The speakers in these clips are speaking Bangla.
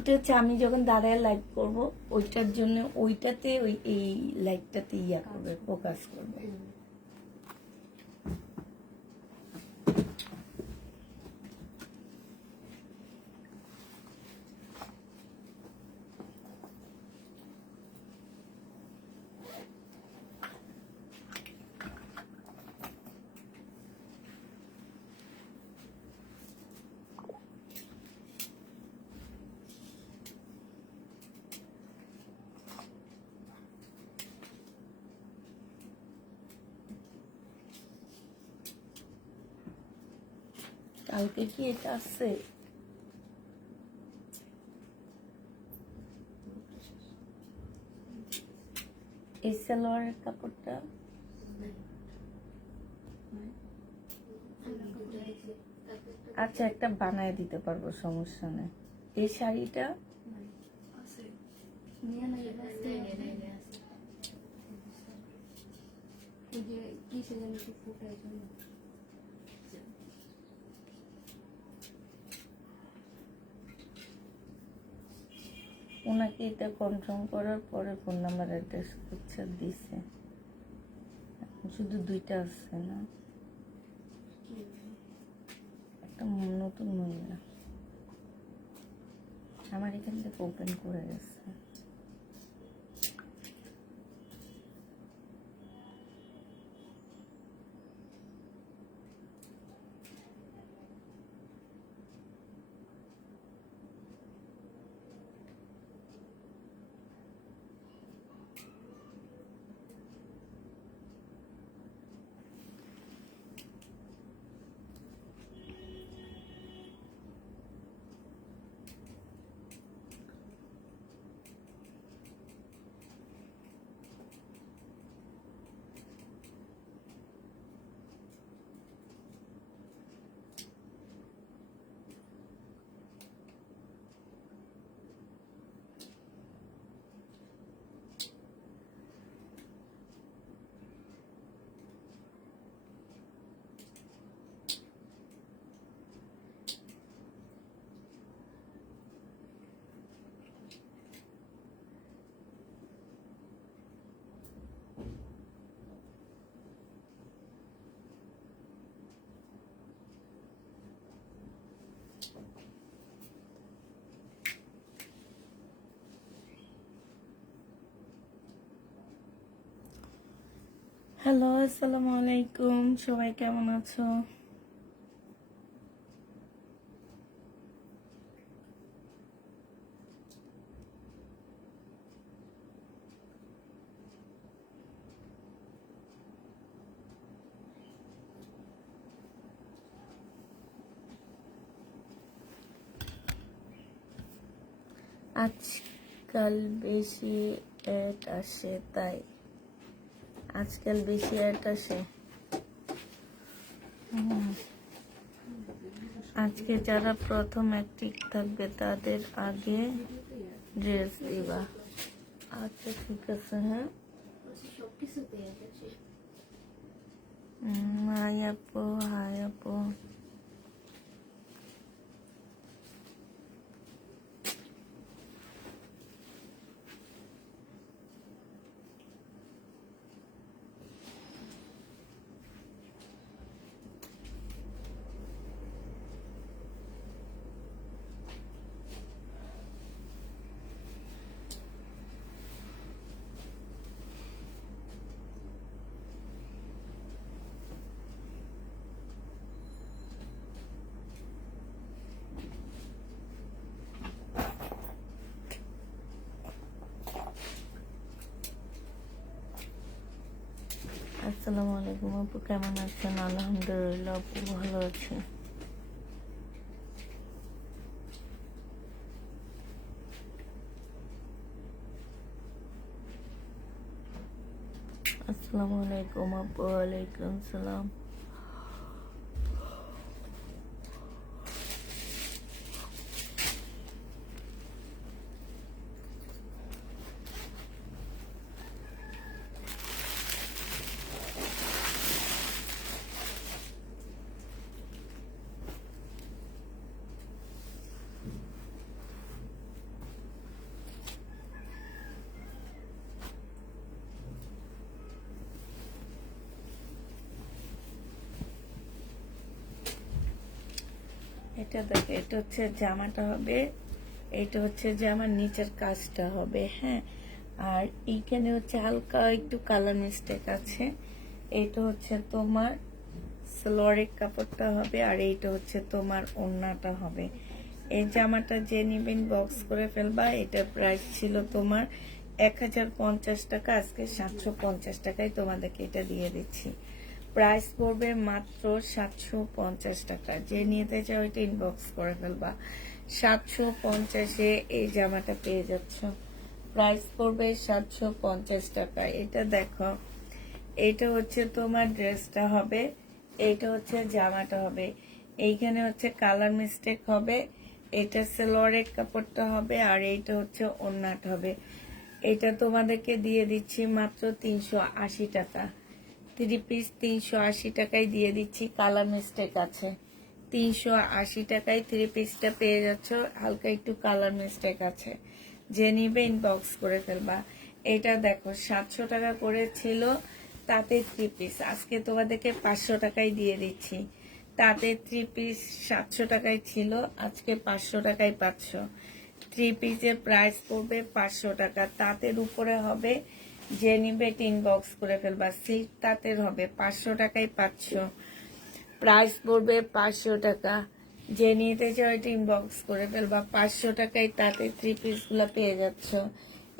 এটা হচ্ছে আমি যখন দাঁড়ায় লাইভ করব ওইটার জন্য ওইটাতে ওই এই লাইটটাতে ইয়া করবে, ফোকাস করবে। কালকে কি এটা আছে? এই সালোয়ারের কাপড়টা আচ্ছা একটা বানায় দিতে পারবো, সমস্যা নেই। এই শাড়িটা ওনাকে এটা কনফার্ম করার পরে ফোন নাম্বার অ্যাড্রেস করছে দিছে, শুধু দুইটা আছে না, একটা নতুন মহিলা আমার এখান থেকে ওপেন করে গেছে। হ্যালো, আসসালামু আলাইকুম, সবাই কেমন আছো? আজকাল বেশি অ্যাড আসে, তাই আজকাল বেশি অ্যাড আসে। আজকে যারা প্রথম অ্যাক্টিভ থাকবে তাদের আগে ড্রেস দিবা। আচ্ছা ঠিক আছে, হ্যাঁ। হাই আপু, হাই আপু। আসসালামু আলাইকুম আপু, কেমন আছেন? আলহামদুলিল্লাহ আপু ভালো আছি। আসসালামু আলাইকুম আপু। ওয়ালাইকুম সালাম। এটা দেখো, এটা হচ্ছে জামাটা হবে, এটা হচ্ছে জামার নিচের কাজটা হবে, হ্যাঁ। আর এইখানে হচ্ছে হালকা একটু কালার মিস্টেক আছে। এটা হচ্ছে তোমার সালোয়ারের কাপড়টা হবে, আর এইটা হচ্ছে তোমার ওড়নাটা হবে। এই জামাটা যে নিবেন বক্স করে ফেলবা। এটার প্রাইস ছিল তোমার 1050 টাকা, আজকে 750 টাকায় তোমাদেরকে এটা দিয়ে দিচ্ছি। প্রাইস পড়বে মাত্র 750 টাকা। যে নিতে চাও এটা ইনবক্স করে ফেলবা। 750-এ এই জামাটা পেয়ে যাচ্ছ। প্রাইস পড়বে 750 টাকা। এটা দেখো, এইটা হচ্ছে তোমার ড্রেসটা হবে, এইটা হচ্ছে জামাটা হবে। এইখানে হচ্ছে কালার মিস্টেক হবে, এটা সালোয়ারের কাপড়টা হবে, আর এইটা হচ্ছে ওড়নাটা হবে। এটা তোমাদেরকে দিয়ে দিচ্ছি মাত্র 380 টাকা। 3 পিস 380 টাকায় দিয়ে দিচ্ছি। কালার মিস্টেক আছে, 380 টাকায় 3 পিসটা পেয়ে যাচ্ছ। হালকা একটু কালার মিস্টেক আছে, যে নিবে ইনবক্স করে ফেলবা। এটা দেখো 700 টাকা করে ছিল, তাতে 3 পিস আজকে তোমাদেরকে 500 টাকায় দিয়ে দিচ্ছি। তাতে 3 পিস 700 টাকায় ছিল, আজকে 500 টাকায় পাচ্ছ। 3 পিসের প্রাইস পড়বে 500 টাকা। তাঁতের উপরে হবে, যে নিবে ইনবক্স করে ফেলবা। সিল্ক তাঁতের হবে, 500 টাকায় পাচ্ছ। প্রাইস পড়বে 500 টাকা। যে নিতে চাও এটা ইনবক্স করে ফেলবা। 500 টাকায় তাতে 3 পিসগুলো পেয়ে যাচ্ছ।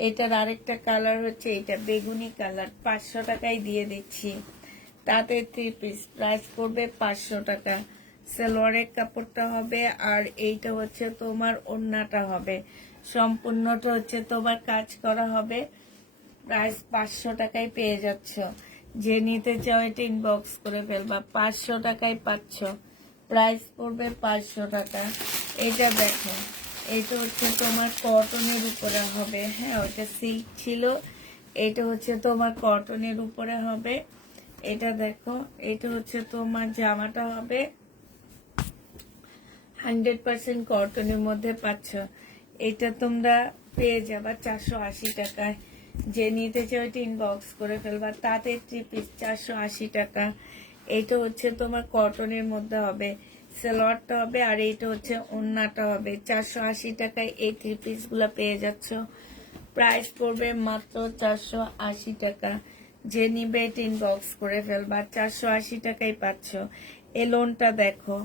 এটার আরেকটা কালার হচ্ছে এটা বেগুনি কালার, 500 টাকায় দিয়ে দিচ্ছি। তাতে 3 পিস প্রাইস পড়বে 500 টাকা। সালোয়ারের কাপড়টা হবে, আর এইটা হচ্ছে তোমার ওড়নাটা হবে। সম্পূর্ণটা হচ্ছে তোমার কাজ করা হবে। প্রাইস 500 টাকায় পেয়ে যাচ্ছ। যে নিতে চাও এটা ইনবক্স করে ফেলবা। 500 টাকায় পাচ্ছ। প্রাইস পড়বে 500 টাকা। এটা দেখো, এটা হচ্ছে তোমার কটনের উপরে হবে, হ্যাঁ। ওইটা সিল্ক ছিল, এটা হচ্ছে তোমার কটনের উপরে হবে। এটা দেখো, এটা হচ্ছে তোমার জামাটা হবে, 100% কটনের মধ্যে পাচ্ছ। এটা তোমরা পেয়ে যাবা 480 টাকায়। যে নিতে চাও এটা ইনবক্স করে ফেলবা। তাতে 3 পিস 480 টাকা। এইটা হচ্ছে তোমার কটনের মধ্যে হবে, সালোয়ারটা হবে, আর এইটা হচ্ছে ওড়নাটা হবে। 480 টাকায় এই 3 পিসগুলো পেয়ে যাচ্ছ। প্রাইস পড়বে মাত্র 480 টাকা। যে নিবে এটা ইনবক্স করে ফেলবা। 480 টাকায় পাচ্ছ। এই লোনটা দেখো,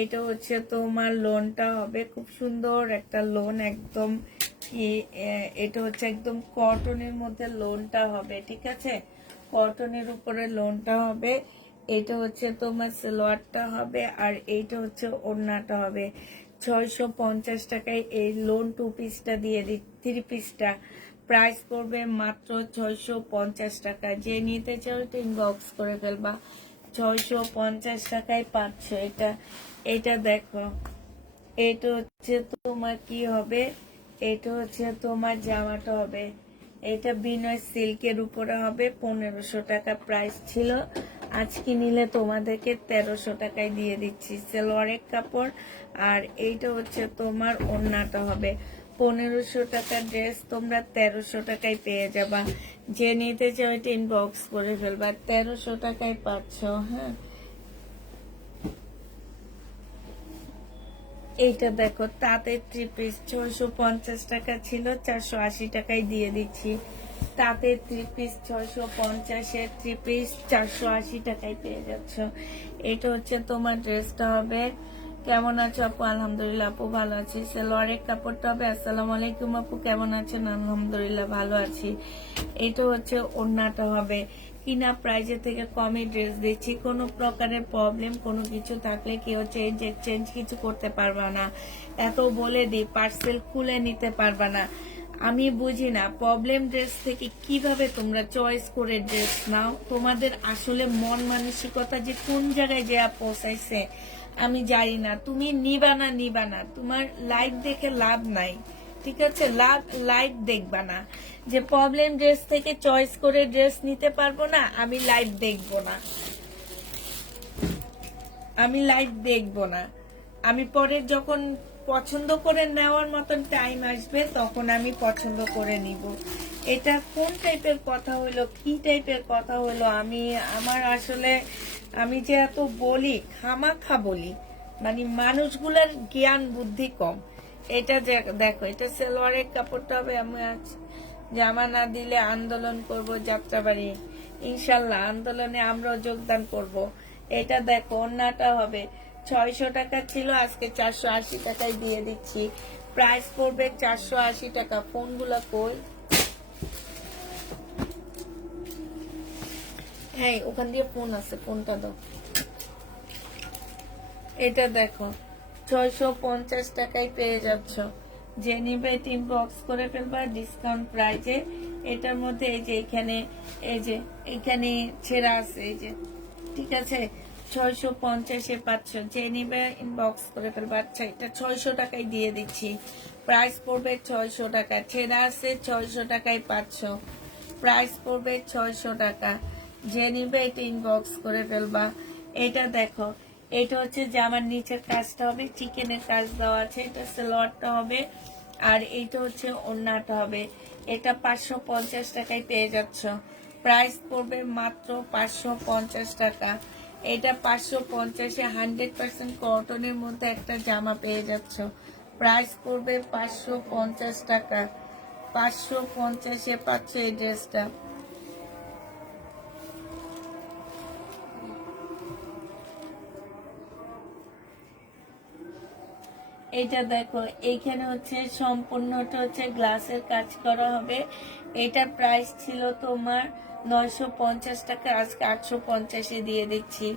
এটা হচ্ছে তোমার লোনটা হবে, খুব সুন্দর একটা লোন, একদম এটা হচ্ছে একদম কটনের মধ্যে লোনটা হবে, ঠিক আছে। কটনের উপরে লোনটা হবে। এটা হচ্ছে তোমার সালোয়ারটা হবে, আর এইটা হচ্ছে ওড়নাটা হবে। 650 টাকায় এই লোন 2 পিসটা দিয়ে দিই, 3 পিসটা। প্রাইস পড়বে মাত্র 650 টাকা। যে নিতে চাও এটা ইনবক্স করে ফেলবা। 650 টাকায় পাচ্ছ এটা। এটা দেখো, এটা হচ্ছে তোমার কি হবে, এটা হচ্ছে তোমার জামাটা হবে। এটা বিনয় সিল্কের উপরে হবে, 1500 টাকা প্রাইস ছিল, আজকে নিলে তোমাদেরকে 1300 টাকায় দিয়ে দিচ্ছি। সালোয়ারের কাপড়, আর এইটা হচ্ছে তোমার ওড়নাটা হবে। 1500 টাকার ড্রেস তোমরা 1300 টাকায় পেয়ে যাবা। যে নিতে চাও এটা ইনবক্স করে ফেলবা। 1300 টাকায় পাচ্ছ, হ্যাঁ। এইটা দেখো, তাতে 3 পিস 650 টাকা ছিল, 480 টাকায় দিয়ে দিচ্ছি। তাতে 3 পিস 650-এর 3 পিস 480 টাকায় পেয়ে যাচ্ছ। এটা হচ্ছে তোমার ড্রেসটা হবে। কেমন আছো আপু? আলহামদুলিল্লাহ আপু ভালো আছি। সালোয়ারের কাপড়টা হবে। আসসালামু আলাইকুম আপু, কেমন আছেন? আলহামদুলিল্লাহ ভালো আছি। এটা হচ্ছে ওড়নাটা হবে। কিনা প্রাইজের থেকে কমে ড্রেস দিচ্ছি। কোনো প্রকারের প্রবলেম কোনো কিছু থাকলে কেউ চেঞ্জ এক্সচেঞ্জ কিছু করতে পারবা না। এত বলে দিই, পার্সেল খুলে নিতে পারবা না। আমি বুঝি না প্রবলেম ড্রেস থেকে কিভাবে তোমরা চয়েস করে ড্রেস নাও। তোমাদের আসলে মন মানসিকতা যে কোন জায়গায় যে পৌঁছাইছে আমি জানি না। তুমি নিবা না, তোমার লাইফ দেখে লাভ নাই, ঠিক আছে। লাইভ দেখবা না, যে প্রবলেম ড্রেস থেকে চয়েস করে ড্রেস নিতে পারবো না, আমি লাইভ দেখবো না, আমি লাইভ দেখবো না। আমি পরে যখন পছন্দ করে নেওয়ার মতন টাইম আসবে তখন আমি পছন্দ করে নিব। এটা কোন টাইপের কথা হইলো, কি টাইপের কথা হইলো? আমার আসলে আমি যে এত বলি, খামাখা বলি, মানে মানুষগুলার জ্ঞান বুদ্ধি কম। এটা দেখো, এটা সালোয়ারের কাপড়টা হবে। আমি আজ জামা না দিলে আন্দোলন করব যাত্রাবাড়ি, ইনশাল্লাহ আন্দোলনে আমরাও যোগদান করব। এটা দেখো, ওড়নাটা হবে 600 টাকা ছিল, আজকে 480 টাকায় দিয়ে দিচ্ছি। প্রাইস পড়বে 480 টাকা। ফোনগুলো কই? হ্যাঁ, ওখান দিয়ে ফোন আছে, ফোনটা দাও। এটা দেখো 650 টাকায় পেয়ে যাচ্ছ। যে নিবে 3 বক্স করে ফেলবা ডিসকাউন্ট প্রাইজে। এটার মধ্যে এই যে এখানে ছেঁড়া আছে, এই যে, ঠিক আছে। 650-এ পাচ্ছ, যে নিবে ইনবক্স করে ফেলবা। আচ্ছা, এটা 600 টাকায় দিয়ে দিচ্ছি। প্রাইস পড়বে 600 টাকা। ছেঁড়া আছে, 600 টাকায় পাচ্ছ। প্রাইস পড়বে 600 টাকা। যে নিবে এটা ইনবক্স করে ফেলবা। এটা দেখো, এটা হচ্ছে জামার নিচের কাজটা হবে, চিকেনের কাজ দেওয়া আছে। এটা সালোয়ারটা হবে, আর এইটা হচ্ছে ওড়নাটা হবে। এটা 550 টাকায় পেয়ে যাচ্ছ। প্রাইস পড়বে মাত্র 550 টাকা। এটা 550-এ 100% কটনের মধ্যে একটা জামা পেয়ে যাচ্ছ। প্রাইস পড়বে 550 টাকা। 550-এ পাচ্ছ এই ড্রেসটা। এটা দেখো, এইখানে হচ্ছে সম্পূর্ণটা হচ্ছে গ্লাসের কাজ করা হবে। এটা প্রাইস ছিল তোমার 950 টাকা, আজকে 850-এ দিয়ে দিচ্ছি।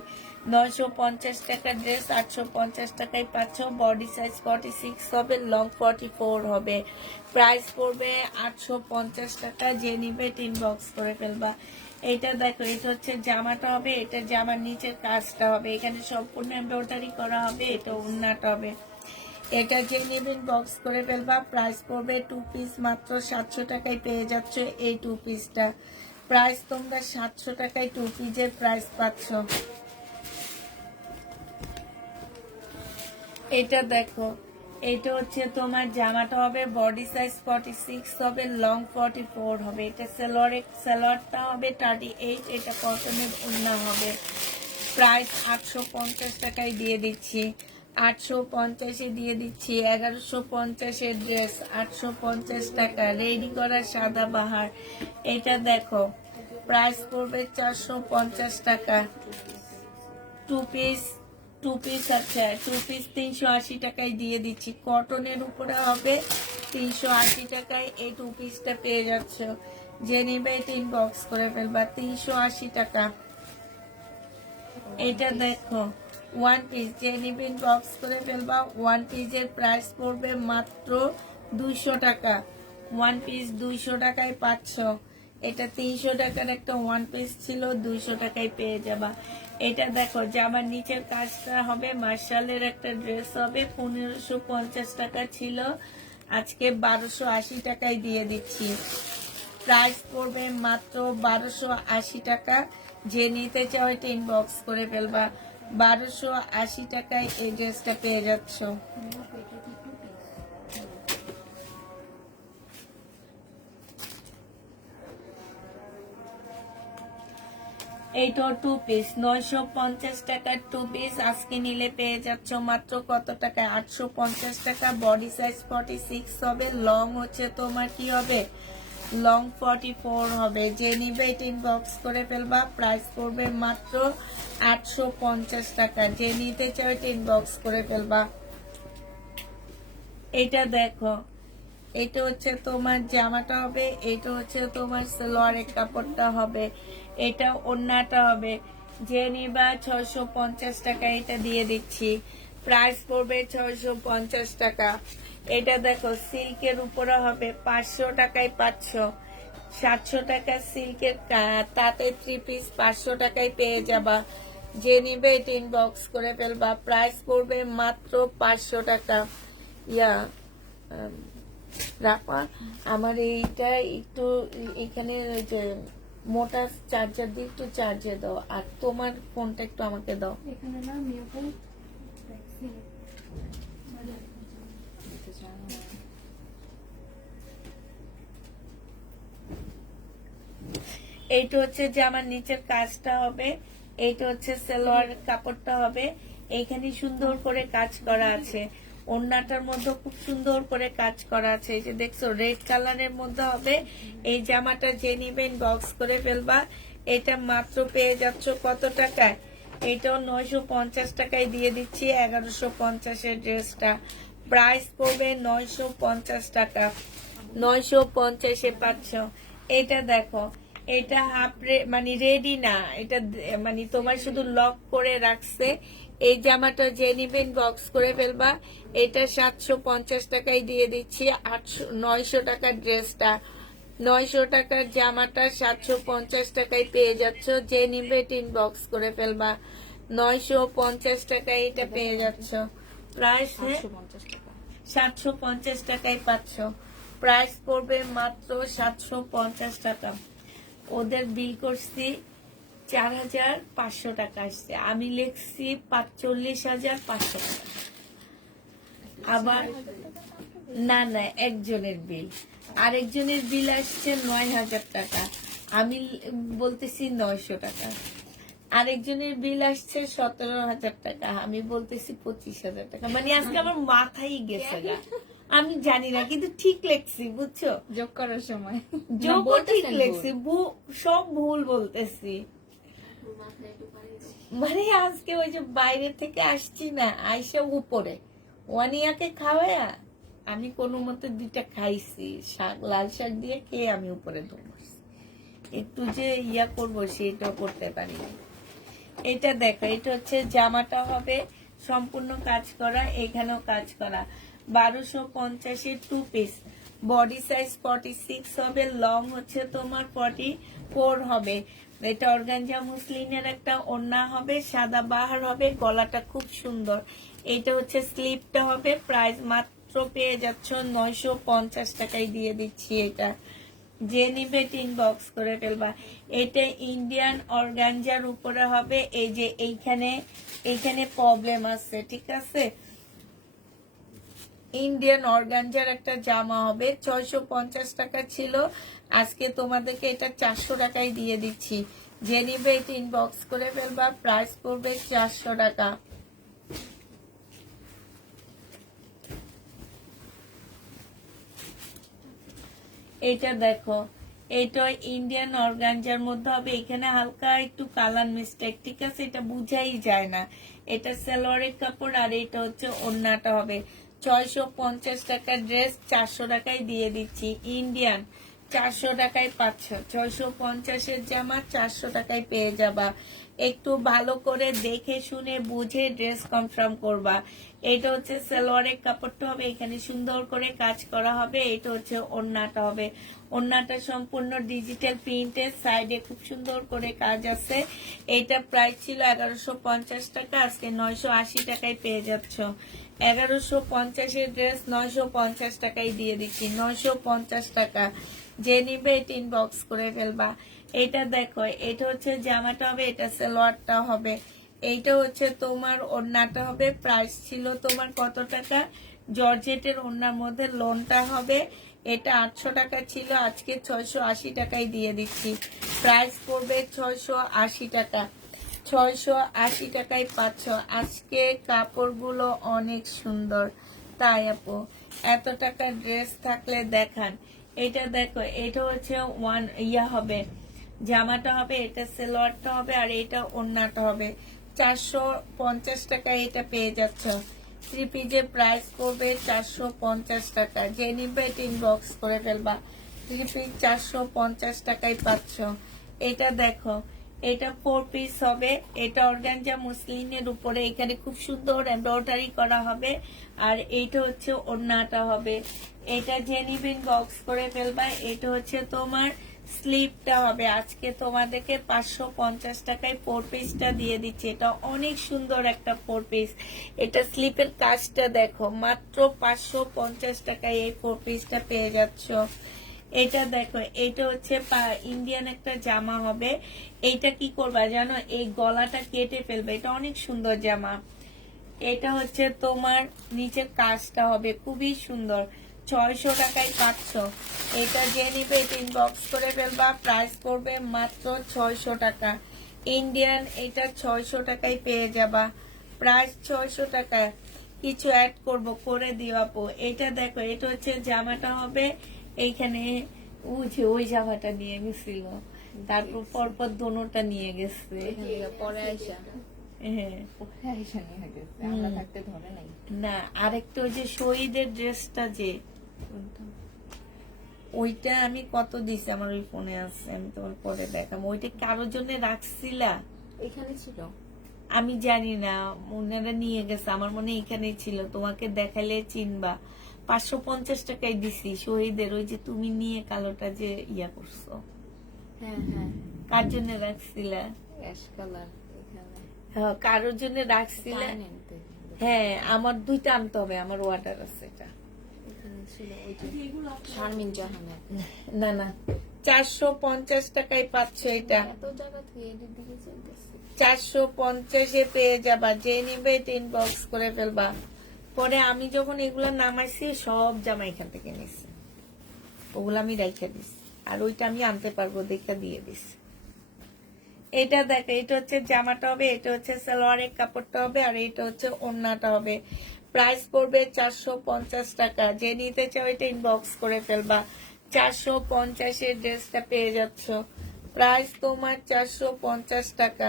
950 টাকার ড্রেস 850 টাকায় পাচ্ছ। বডি সাইজ 46 হবে, লং 44 হবে। প্রাইস পড়বে 850 টাকা। যে নিবে 3 বক্স করে ফেলবা। এটা দেখো, এটা হচ্ছে জামাটা হবে, এটা জামার নিচের কাজটা হবে, এখানে সম্পূর্ণ এমব্রয়ডারি করা হবে। এটা ওড়নাটা হবে। এটা যে নেবেন বক্স করে ফেলবা। প্রাইস পড়বে 2 পিস মাত্র 700 টাকায় পেয়ে যাচ্ছ এই 2 পিসটা। প্রাইস তোমরা 700 টাকায় 2 পিসের প্রাইস পাচ্ছ। এটা দেখো, এটা হচ্ছে তোমার জামাটা হবে, বডি সাইজ 46 হবে, লং 44 হবে। এটা সালোয়ারটা হবে 38। এটা কটনের ওড়না হবে। প্রাইস 850 টাকায় দিয়ে দিচ্ছি। 850-এ দিয়ে দিচ্ছি। 1150-এর ড্রেস 850 টাকা। রেডি করা সাদা বাহার। এটা দেখো, প্রাইস পড়বে 450 টাকা। 2 পিস, 2 পিস আছে, 2 পিস 380 টাকায় দিয়ে দিচ্ছি। কটনের উপরে হবে, 380 টাকায় এই 2 পিসটা পেয়ে যাচ্ছ। যে নিবে এটা ইনবক্স করে ফেলবা। 380 টাকা। এটা দেখো, 1 পিস, যে নিবে ইনবক্স করে ফেলবা। 1 পিসের প্রাইস পড়বে মাত্র 200 টাকা। 1 পিস 200 টাকায় পাচ্ছ। এটা 300 টাকার একটা 1 পিস ছিল, 200 টাকায় পেয়ে যাবা। এটা দেখো, জামার নিচের কাজটা হবে, মার্শালের একটা ড্রেস হবে। 1550 টাকা ছিল, আজকে 1280 টাকায় দিয়ে দিচ্ছি। প্রাইস পড়বে মাত্র 1280 টাকা। যে নিতে চাও এটা ইনবক্স করে ফেলবা। 1280 টাকায় এই ড্রেসটা পেয়ে যাচ্ছ। এইটা 2 পিস, 950 টাকার 2 পিস। আজকে নিলে পেয়ে যাচ্ছ মাত্র কত টাকায়? 850 টাকা। বডি সাইজ 46 হবে, লং হচ্ছে তোমার কি হবে, লং 44 হবে। যে নিবে এটা ইনবক্স করে ফেলবা। প্রাইস পড়বে মাত্র 850 টাকা। যে নিতে চাও এটা ইনবক্স করে ফেলবা। এটা দেখো, এটা হচ্ছে তোমার জামাটা হবে, এটা হচ্ছে তোমার সালোয়ারের কাপড়টা হবে, এটা ওড়নাটা হবে। যে নিবা 650 টাকা এটা দিয়ে দিচ্ছি। প্রাইস পড়বে 650 টাকা। এটা দেখো, সিল্কের উপরে হবে, 500 টাকায় পাচ্ছ। 700 টাকা সিল্কের তাতে 3 পিস 500 টাকায় পেয়ে যাবা। যে নিবে এটা ইনবক্স করে ফেলবা। প্রাইস পড়বে মাত্র 500 টাকা। ইয়া রাপা, আমার এইটা একটু এখানে যে মোটা চার্জার দিয়ে একটু চার্জে দাও, আর তোমার ফোনটা একটু আমাকে দাও। এখানে না এইটা হচ্ছে যে আমার নিচের কাজটা হবে, এইটা হচ্ছে সালোয়ার কাপড়টা হবে। এইখানে সুন্দর করে কাজ করা আছে, ওড়নাটার মধ্যে খুব সুন্দর করে কাজ করা আছে। এই যে দেখছো রেড কালারের মধ্যে হবে এই জামাটা, যে নিবেন বক্স করে ফেলবা। এটা মাত্র পেয়ে যাচ্ছ কত টাকায়? এটাও 950 টাকায় দিয়ে দিচ্ছি। 1150-এর ড্রেসটা প্রাইস পড়বে 950 টাকা। 950-এ পাচ্ছ। এটা দেখো, এটা মানে রেডি না, এটা মানে তোমার শুধু লক করে রাখছে। এই জামাটা যে নিবেন বক্স করে ফেলবা। এটা 750 টাকায় দিয়ে দিচ্ছি। 900 টাকার ড্রেসটা, 900 টাকার জামাটা 750 টাকায় পেয়ে যাচ্ছ। যে নিবে টিন বক্স করে ফেলবা। 950 টাকায় এটা পেয়ে যাচ্ছ। প্রাইস 750 টাকায় পাচ্ছ। প্রাইস পড়বে মাত্র 750 টাকা। ওদের বিল করছি 4500 টাকা আসছে, আমি লিখছি 45,500 টাকা। আবার না না, একজনের বিল, আরেকজনের বিল আসছে 9000 টাকা, আমি বলতেছি 900 টাকা। আরেকজনের বিল আসছে 17,000 টাকা, আমি বলতেছি 25,000 টাকা। মানে আজকে আমার মাথায় গেছে না, আমি জানি না, কিন্তু ঠিক লেখছি, বুঝছো? যোগ করার সময় যোগ ঠিক লেখছি, সব ভুল বলতেছি। মানে আজকে ওই যে বাইরে থেকে আসছি না, আইসা উপরে ওয়ানিয়াকে খাওয়ায়া আমি কোনো মতো 2টা খাইছি, শাক, লাল শাক দিয়ে খেয়ে আমি উপরে দৌড়ছি। একটু যে ইয়া করবো সেটাও করতে পারিনি। এটা দেখো, এটা হচ্ছে জামাটা হবে সম্পূর্ণ কাজ করা, এখানেও কাজ করা। 1250-এর 2 পিস, বডি সাইজ 46 হবে, লং হচ্ছে তোমার 44 হবে। এটা অর্গানজা মুসলিনের একটা ওড়না হবে, সাদা বাহার হবে, গলাটা খুব সুন্দর। এটা হচ্ছে স্লিপটা হবে। প্রাইস মাত্র পেয়ে যাচ্ছ 950 টাকায় দিয়ে দিচ্ছি। এটা যে নিবে টিন বক্স করে ফেলবা। এটা ইন্ডিয়ান অর্গানজার উপরে হবে। এই যে এইখানে প্রবলেম আছে, ঠিক আছে? ইন্ডিয়ান অর্গানজার একটা জামা হবে, 650 টাকা ছিল, আজকে তোমাদেরকে এটা 400 টাকায় দিয়ে দিচ্ছি। যে নিবে এটা ইনবক্স করে ফেলবা। প্রাইস পড়বে 400 টাকা। এটা দেখো, এটা ইন্ডিয়ান অর্গানজার মধ্যে হবে, এখানে হালকা একটু কালার মিস্টেক, ঠিক আছে? এটা বুঝাই যায় না। এটা সালোয়ারের কাপড়, আর এটা হচ্ছে ওড়নাটা হবে। 650 টাকার ড্রেস 400 টাকায় দিয়ে দিচ্ছি। ইন্ডিয়ান 400 টাকায় পাচ্ছ। 650-এর জামা 400 টাকায় পেয়ে যাবা। একটু ভালো করে দেখে শুনে বুঝে ড্রেস কনফার্ম করবা। এটা হচ্ছে সালোয়ারের কাপড়টা হবে, এখানে সুন্দর করে কাজ করা হবে। এটা হচ্ছে ওড়নাটা হবে, ওড়নাটা সম্পূর্ণ ডিজিটাল প্রিন্টের, সাইডে খুব সুন্দর করে কাজ আছে। এটা প্রাইস ছিল 1150 টাকা, আজকে 980 টাকায় পেয়ে যাচ্ছ। 1150-এর ড্রেস 950 টাকায় দিয়ে দিচ্ছি। 950 টাকা। যে নিবে এটা ইনবক্স করে ফেলবা। এটা দেখো, এটা হচ্ছে জামাটা হবে, এটা সালোয়ারটা হবে, এইটা হচ্ছে তোমার ওড়নাটা হবে। প্রাইস ছিল তোমার কত টাকা? জর্জেটের ওড়নার মধ্যে লোনটা হবে। এটা 800 টাকা ছিল, আজকে 680 টাকায় দিয়ে দিচ্ছি। প্রাইস পড়বে 680 টাকা। 680 টাকায় পাচ্ছ। আজকে কাপড়গুলো অনেক সুন্দর, তাই আপু এত টাকার ড্রেস থাকলে দেখান। এটা দেখো, এটা হচ্ছে হবে, জামাটা হবে, এটা সালোয়ারটা হবে, আর এটা ওড়নাটা হবে। 450 টাকায় এটা পেয়ে যাচ্ছ। 3 পিসের প্রাইস পড়বে 450 টাকা। যে নিবে ইনবক্স করে ফেলবা। 3 পিস 450 টাকায় পাচ্ছ। এটা দেখো, এটা 4 পিস হবে, এটা অর্গানজা মুসলিনের উপরে, এখানে খুব সুন্দর এমব্রয়ডারি করা হবে, আর এইটা হচ্ছে ওড়নাটা হবে। এটা যে নিবেন বক্স করে ফেলবা। এটা হচ্ছে তোমার স্লিপটা হবে। আজকে তোমাদেরকে 550 টাকায় 4 পিসটা দিয়ে দিচ্ছি। এটা অনেক সুন্দর একটা 4 পিস। এটা স্লিপের কাজটা দেখো, মাত্র 550 টাকায় এই 4 পিসটা পেয়ে যাচ্ছ। এটা দেখো, এটা হচ্ছে ইন্ডিয়ান একটা জামা হবে। এইটা কি করবা জানো? এই গলাটা কেটে ফেলবে, এটা অনেক সুন্দর জামা। এটা হচ্ছে তোমার নিচের কাজটা হবে, খুবই সুন্দর। 600 টাকায় পাচ্ছ। এটা যে নিবে এটা ইনবক্স করে ফেলবা। প্রাইস করবে মাত্র 600 টাকা। ইন্ডিয়ান এটা 600 টাকায় পেয়ে যাবা। প্রাইস 600 টাকা। কিছু অ্যাড করব, করে দিও আপু। এটা দেখো, এটা হচ্ছে জামাটা হবে এইখানে, ওই জামাটা নিয়ে গেছিল, তারপর পরপর দোনোটা নিয়ে গেছে। পরে আইসা হ্যাঁ নিয়ে গেছে, আমরা থাকতে ধরে নাই। না, আরেকটা ওই যে শহীদের ড্রেসটা, যে ওইটা আমি কত দিছি, আমার ওই ফোনে আছে, আমি তোমার পরে দেখাবো। ওইটা কারোর জন্য রাখছিলা? এখানে ছিল, আমি জানি না, ওনারা নিয়ে গেছে, আমার মনে হয় এখানেই ছিল, তোমাকে দেখালে চিনবা। 550 টাকায় দিছি শহীদের, ওই যে তুমি নিয়ে কালোটা যে ইয়া করছো। হ্যাঁ হ্যাঁ, কার জন্য রাখছিলা? অ্যাশ কালার এখানে। হ্যাঁ, কারোর জন্য রাখছিলা? হ্যাঁ, আমার 2টা আনতে হবে, আমার অর্ডার আছে। এটা এখানে ছিল ওই যে শারমিন জাহানের। না না, 450 টাকায় পাচ্ছ এটা। এত জায়গা থেকে এদিক দিকে চলতেছে। 450-এ পেয়ে যাবা, যে নিবে এটা ইনবক্স করে ফেলবা। পরে আমি যখন এগুলা নামাইছি, সব জামা এখান থেকে নিছি, ওগুলো আমি রেখে দিছি, আর ওইটা আমি আনতে পারবো, দেখে দিয়ে দিছি। এটা দেখো, এটা হচ্ছে জামাটা হবে, এটা হচ্ছে সালোয়ারের কাপড়টা হবে, আর এটা হচ্ছে ওড়নাটা হবে। প্রাইস পড়বে 450 টাকা। যে নিতে চাও এটা ইনবক্স করে ফেলবা। 450-এর ড্রেসটা পেয়ে যাচ্ছ। প্রাইস তোমার 450 টাকা।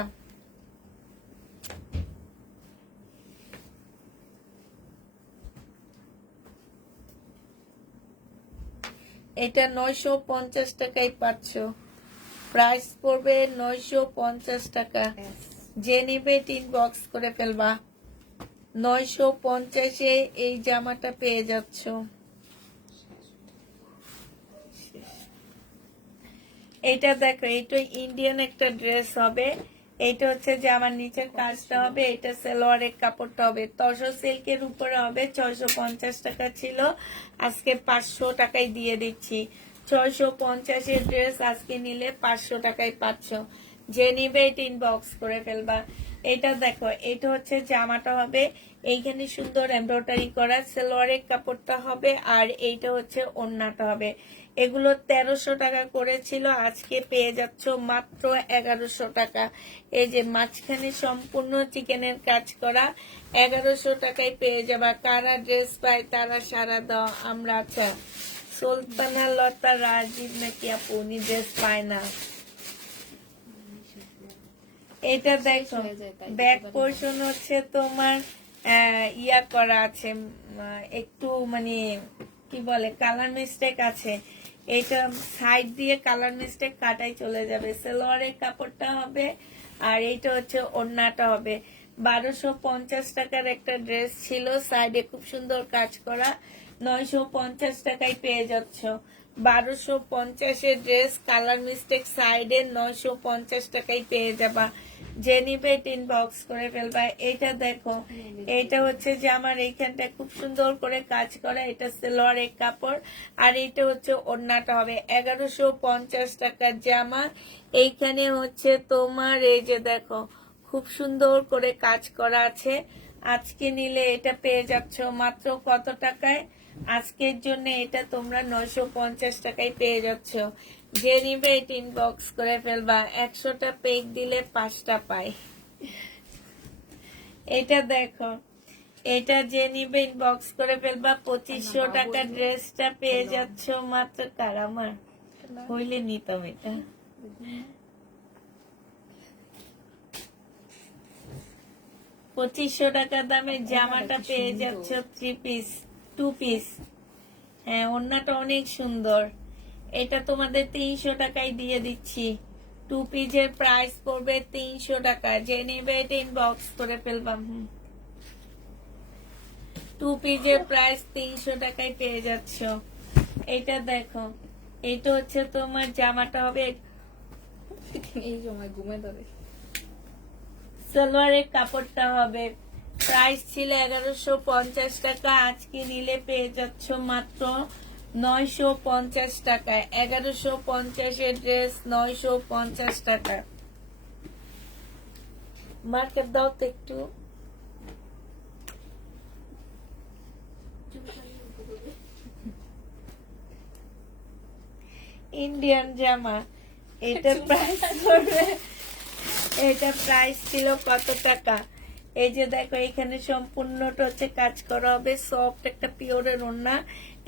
এটা 950 টাকায় পাচ্ছ। প্রাইস পড়বে 950 টাকা। যে নিবে ইনবক্স করে ফেলবা। 950-এ এই জামাটা পেয়ে যাচ্ছ। এটা দেখো, এটা ইন্ডিয়ান একটা ড্রেস হবে। এটা হচ্ছে যে আমার নিচের কাজটা হবে, এটা সালোয়ারের কাপড়টা হবে, তসর সিল্কের উপরে হবে। 650 টাকা ছিল, আজকে 500 টাকায় দিয়ে দিচ্ছি। 650-এর ড্রেস আজকে নিলে 500 টাকায় পাচ্ছ। যে নিবে এটা ইনবক্স করে ফেলবা। এটা দেখো, এটা হচ্ছে জামাটা হবে, এইখানে সুন্দর এমব্রয়ডারি করা, সালোয়ারের কাপড়টা হবে, আর এইটা হচ্ছে ওড়নাটা হবে। এগুলো 1300 টাকা করেছিল, আজকে পেয়ে যাচ্ছ মাত্র 1100 টাকা। এই যে মাঝখানে সম্পূর্ণ চিকেনের কাজ করা, 1100 টাকায় পেয়ে যাবা। কারা ড্রেস পায় তারা সারা দাও। আমরা আচ্ছা, সুলতানা লতা রাজীব নাকি আপু, উনি ড্রেস পায় না। এটা দেখো, ব্যাক পোর্শন হচ্ছে তোমার ইয়া করা আছে, একটু মানে কি বলে, কালার মিস্টেক আছে। এটা সাইড দিয়ে কালার মিস্টেক কাটাই চলে যাবে। সালোয়ারের কাপড়টা হবে, আর এইটা হচ্ছে ওড়নাটা হবে। 1250 টাকার একটা ড্রেস ছিল, সাইডে খুব সুন্দর কাজ করা, 950 টাকায় পেয়ে যাচ্ছ। 1250-এর ড্রেস, কালার মিস্টেক সাইডে, 950 টাকায় পেয়ে যাবা। যে নিবে ইনবক্স করে ফেলবা। এটা দেখো, এটা হচ্ছে যে আমার এইখানটা খুব সুন্দর করে কাজ করা, এটা সালোয়ারের কাপড়, আর এটা হচ্ছে ওড়নাটা হবে। 1150 টাকার জামা। এইখানে হচ্ছে তোমার এই যে দেখো, খুব সুন্দর করে কাজ করা আছে। আজকে নিলে এটা পেয়ে যাচ্ছ মাত্র কত টাকায়? আজকের জন্য এটা তোমরা 950 টাকায় পেয়ে যাচ্ছ। যে নিবে এটা ইনবক্স করে ফেলবা। 100টা পেক দিলে 5টা পাই। এটা দেখো, এটা যে নিবে ইনবক্স করে ফেলবা। 2500 টাকা ড্রেসটা পেয়ে যাচ্ছ মাত্র। কারামার হইলে নিতাম এটা। $2500 দামে জামাটা পেয়ে যাচ্ছ 3 পিস 2 পিস। হ্যাঁ, ওড়নাটা অনেক সুন্দর। এটা তোমাদের 300 টাকায় দিয়ে দিচ্ছি। 2 পিসের প্রাইস পড়বে 300 টাকা। যে নেবে এটা ইনবক্স করে ফেলবাম। 2 পিসের প্রাইস 300 টাকায় পেয়ে যাচ্ছ। এটা দেখো, এটা হচ্ছে তোমার জামাটা হবে, এই সময় ঘুমে ধরে। সালোয়ারের কাপড়টা হবে। প্রাইস ছিল 1150 টাকা, আজকে নিলে পেয়ে যাচ্ছ মাত্র 950 টাকায়। 1150-এর ড্রেস 950 টাকা। মার্কেট দাও তো একটু। ইন্ডিয়ান জামা, এটা প্রাইস করবে, এটা প্রাইস ছিল কত টাকা? এই যে দেখো এখানে সম্পূর্ণটা হচ্ছে কাজ করা হবে, সফট একটা পিওরের ওড়না।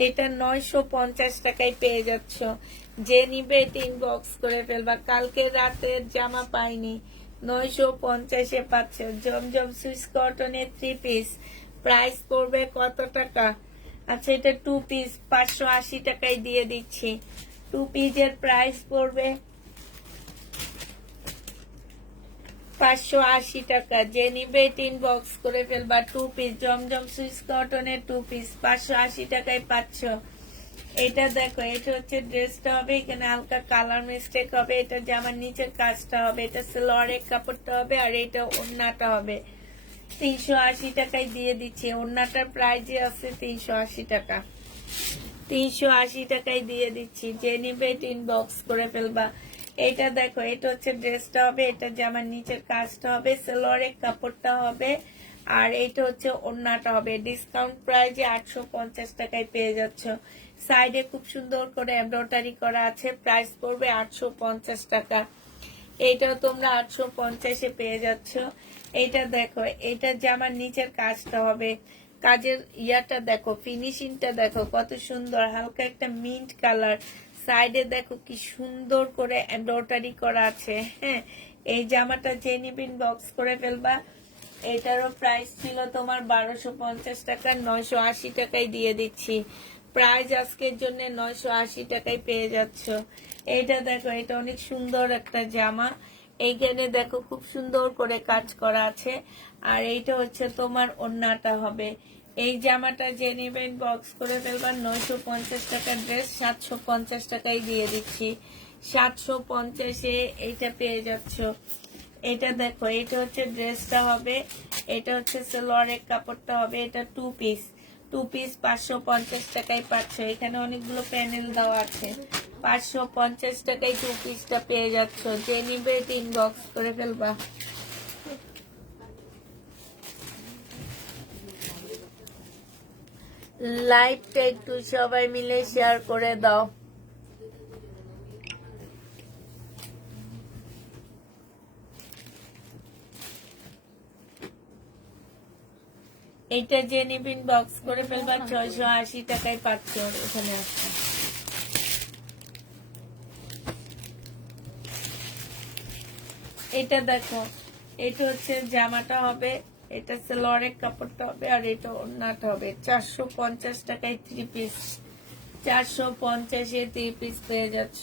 এটা 950 টাকায় পেয়ে যাচ্ছ। যে নিবে এটা ইনবক্স করে ফেলবা। কালকে রাতের জামা পাইনি, 950-এ পাচ্ছ। জমজম সুইস কটনের 3 পিস, প্রাইস পড়বে কত টাকা? আচ্ছা এটা 2 পিস 580 টাকায় দিয়ে দিচ্ছি। 2 পিসের প্রাইস পড়বে 580 টাকা। যে নিবে ইনবক্স করে ফেলবা। 2 পিস জমজম সুইস কটনের 2 পিস 580 টাকায় পাচ্ছ। এটা দেখো, এটা হচ্ছে ড্রেসটা হবে, এখানে হালকা কালার মিস্টেক হবে। এটা জামার নিচের কাজটা হবে, এটা সেলোয়ারের কাপড়টা হবে, আর এটা ওড়নাটা হবে। 380 টাকায় দিয়ে দিচ্ছি। ওড়নাটার প্রাইস আছে 380 টাকা। 380 টাকায় দিয়ে দিচ্ছি। যে নিবে ইনবক্স করে ফেলবা। এটা দেখো, এটা হচ্ছে ড্রেসটা হবে, এটা জামার নিচের কাজটা হবে, সেলোয়ারের কাপড়টা হবে, আর এটা হচ্ছে ওড়নাটা হবে। ডিসকাউন্ট প্রাইজে 850 টাকায় পেয়ে যাচ্ছ। সাইডে খুব সুন্দর করে এমব্রয়ডারি করা আছে, প্রাইস পড়বে 850 টাকা। এইটাও তোমরা 850-এ পেয়ে যাচ্ছ। এটা দেখো, এটা জামার নিচের কাজটা হবে, কাজের ইয়াটা দেখো, ফিনিশিংটা দেখো কত সুন্দর, হালকা একটা মিন্ট কালার। সাইডে দেখো কি সুন্দর করে এমব্রয়ডারি করা আছে। হ্যাঁ, এই জামাটা যে নিবিন বক্স করে ফেলবা। এটারও প্রাইস ছিল তোমার 1250 টাকা, 980 টাকায় দিয়ে দিচ্ছি। প্রাইস আজকের জন্য 980 টাকায় পেয়ে যাচ্ছ। এইটা দেখো, এটা অনেক সুন্দর একটা জামা। এইখানে দেখো খুব সুন্দর করে কাজ করা আছে, আর এইটা হচ্ছে তোমার ওড়নাটা হবে। এই জামাটা যে নেবেন বক্স করে ফেলবা। 950 টাকার ড্রেস 750 টাকায় দিয়ে দিচ্ছি। 750-এ এইটা পেয়ে যাচ্ছ। এটা দেখো, এটা হচ্ছে ড্রেসটা হবে, এটা হচ্ছে সালোয়ারের কাপড়টা হবে। এটা 2 পিস 550 টাকায় পাচ্ছ। এখানে অনেকগুলো প্যানেল দেওয়া আছে। 550 টাকায় 2 পিসটা পেয়ে যাচ্ছ। যে নিবে ইনবক্স করে ফেলবা। লাইভটা একটু সবাই মিলে শেয়ার করে দাও। এইটা যে নিবিন বক্স করে ফেলবা। 680 টাকায় পাচ্ছ। এখানে আসছে। এটা দেখো, এটা হচ্ছে জামাটা হবে, এটা সালোয়ারের কাপড়টা হবে, আর এটা ওড়নাটা হবে। 450 টাকায় 3 পিস, 450-এ 3 পিস পেয়ে যাচ্ছ।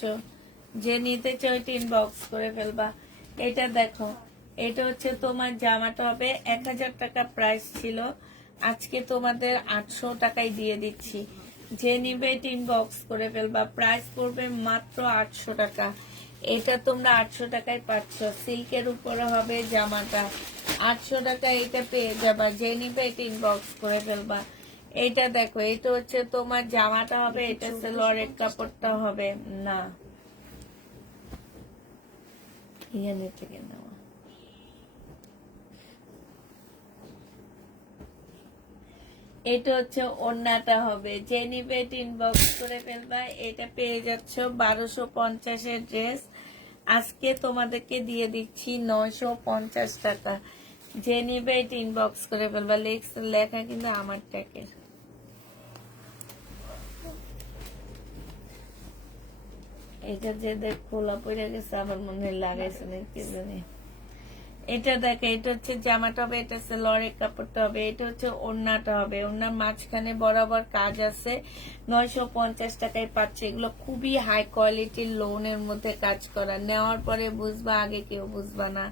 যে নিতে চাও ইনবক্স করে ফেলবা। এটা দেখো, এটা হচ্ছে তোমার জামাটা হবে। 1000 টাকা প্রাইস ছিল, আজকে তোমাদের 800 টাকায় দিয়ে দিচ্ছি। যে নিবে ইনবক্স করে ফেলবা। প্রাইস পড়বে মাত্র 800 টাকা। এটা তোমরা 800 টাকায় পাচ্ছ। সিল্কের উপরে হবে জামাটা, 800 টাকা এটা পেয়ে যাবা। যে নিবে ইনবক্স করে ফেলবা। এটা দেখো, এটা হচ্ছে তোমার জামাটা হবে, এটা সালোয়ারের কাপড়টা হবে। না, ইয়ানের থেকে নেওয়া। এটা হচ্ছে ওড়নাটা হবে। যে নিবে ইনবক্স করে ফেলবা। এটা পেয়ে যাচ্ছ 1250-এর ড্রেস, আজকে তোমাদেরকে দিয়ে দিচ্ছি 950 টাকা। যে নিবে ইনবক্স করে ফেলবা। লেখা কিন্তু আমার ট্যাগের। এটা যে দেখ খোলা পড়ে গেছে, আমার মনে হয় লাগাইছে না কি জানি। এটা দেখো, এটা হচ্ছে জামাটা হবে, এটা সালোয়ারের কাপড়টা হবে, এটা হচ্ছে ওড়নাটা হবে। ওড়নার মাঝখানে বরাবর কাজ আছে। 950 টাকায় পাচ্ছে। এগুলো খুবই হাই কোয়ালিটির লোনের মধ্যে কাজ করা। নেওয়ার পরে বুঝবা, আগে কেউ বুঝবা না।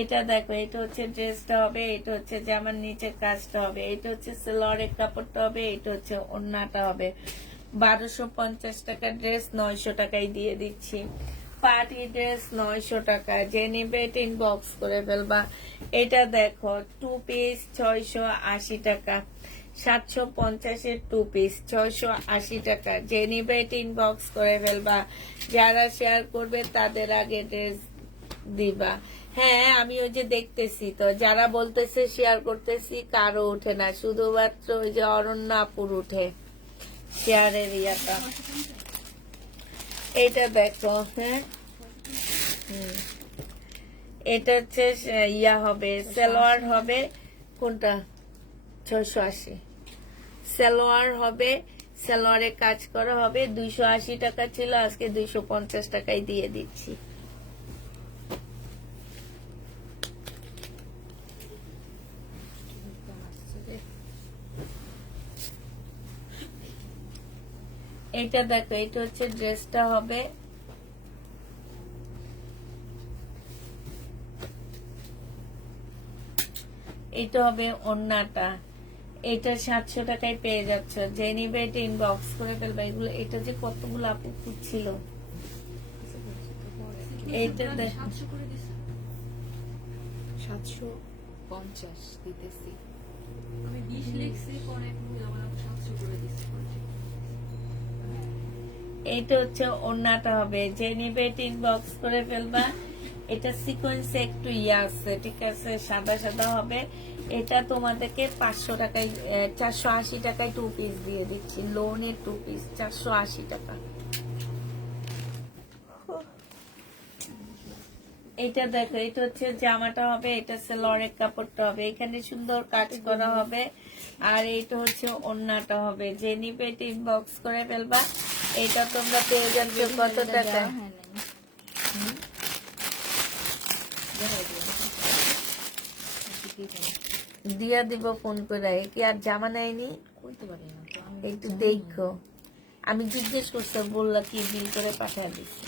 এটা দেখো, এটা হচ্ছে ড্রেসটা হবে, এটা হচ্ছে জামার নিচের কাজটা হবে, এটা হচ্ছে সালোয়ারের কাপড়টা হবে, এটা হচ্ছে ওড়নাটা হবে। 1250 টাকা ড্রেস 900 টাকায় দিয়ে দিচ্ছি। পার্টি ড্রেস 900 টাকা। যে নিবে ইনবক্স করে ফেলবা। এটা দেখো, 2 পিস 680 টাকা। 750-এর 2 পিস 680 টাকা। যে নিবে ইনবক্স করে ফেলবা। যারা শেয়ার করবে তাদের আগে ড্রেস দিবা। হ্যাঁ, আমি ওই যে দেখতেছি তো, যারা বলতেছে শেয়ার করতেছি, কারো উঠে না, শুধুমাত্র ওই যে অরণ্য আপুর উঠে শেয়ারের ইয়াটা। এটা দেখো, হ্যাঁ, এটা হচ্ছে ইয়া হবে, সালোয়ার হবে কোনটা 680, সালোয়ার হবে, সালোয়ারে কাজ করা হবে। 280 টাকা ছিল, আজকে 250 টাকায় দিয়ে দিচ্ছি। এটা দেখো, এটা হচ্ছে ড্রেসটা হবে, এটা হবে ওড়নাটা। এটা 700 টাকায় পেয়ে যাচ্ছ, যে নিবে এটা ইনবক্স করে ফেলবে। এগুলো এটা যে কতগুলো আপু খুঁজছিল, এইটা দেখ 750 দিতেছি। আমি 20 লিখছি, পরে আমার 700 করে দিছি। এইটা হচ্ছে ওড়নাটা হবে, যে নিবে এটা ইনবক্স করে ফেলবা। এটা সিকোয়েন্সে একটু ইয়ে আছে, ঠিক আছে, সাদা সাদা হবে। এটা তোমাদেরকে 500 টাকায় 480 টাকায় 2 পিস দিয়ে দিচ্ছি, লোনের 2 পিস 480 টাকা। এটা দেখো, এটা হচ্ছে জামাটা হবে, এটা সালোয়ারের কাপড়টা হবে, এখানে সুন্দর কাজ করা হবে। আর এইটা হচ্ছে ওড়নাটা হবে, যে নিবে এটা ইনবক্স করে ফেলবা। এটা তোমরা পেয়ে যাচ্ছ কত টাকা? দিয়া দিব ফোন করে। কি আর জামা নেয়নি? করতে পারি না তো আমি। একটু দেখো, আমি জিজ্ঞেস করতে বললা কি বিল করে পাঠিয়ে দিচ্ছি।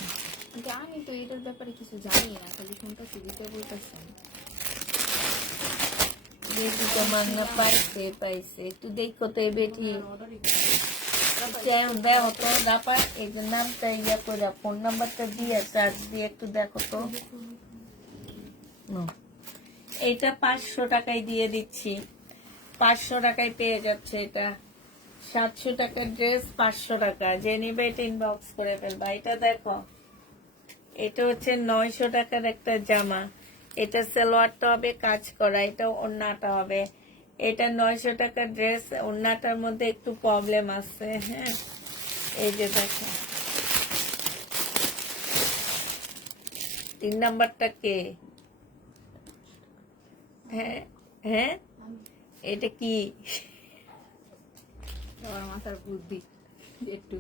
কিন্তু আমি তো এটার ব্যাপারে কিছু জানি না, খালি ফোনটা দিতে বলতেছেন। বেটি তো মাংনা পাইছে পাইছে, একটু দেখো তো এই বেটি দেও তো ব্যাপার। এই যে নামটা ইয়া করে ফোন নাম্বারটা দিয়ে চার্জ দিয়ে একটু দেখো তো। এইটা 500 টাকায় দিয়ে দিচ্ছি, 500 টাকায় পেয়ে যাচ্ছে। এটা 700 টাকার ড্রেস, 500 টাকা। যে নিবে এটা ইনবক্স করে ফেলবা। এটা দেখো, এটা হচ্ছে 900 টাকার একটা জামা। এটা সালোয়ারটা হবে কাজ করা, এটা ওড়নাটা হবে। এটা 900 টাকার ড্রেস, ওড়নাটার মধ্যে একটু প্রবলেম আছে। হ্যাঁ, এই যে দেখো 3 নাম্বারটা কে? হ্যাঁ হ্যাঁ, এটা কি? আমার মাথার বুদ্ধি একটু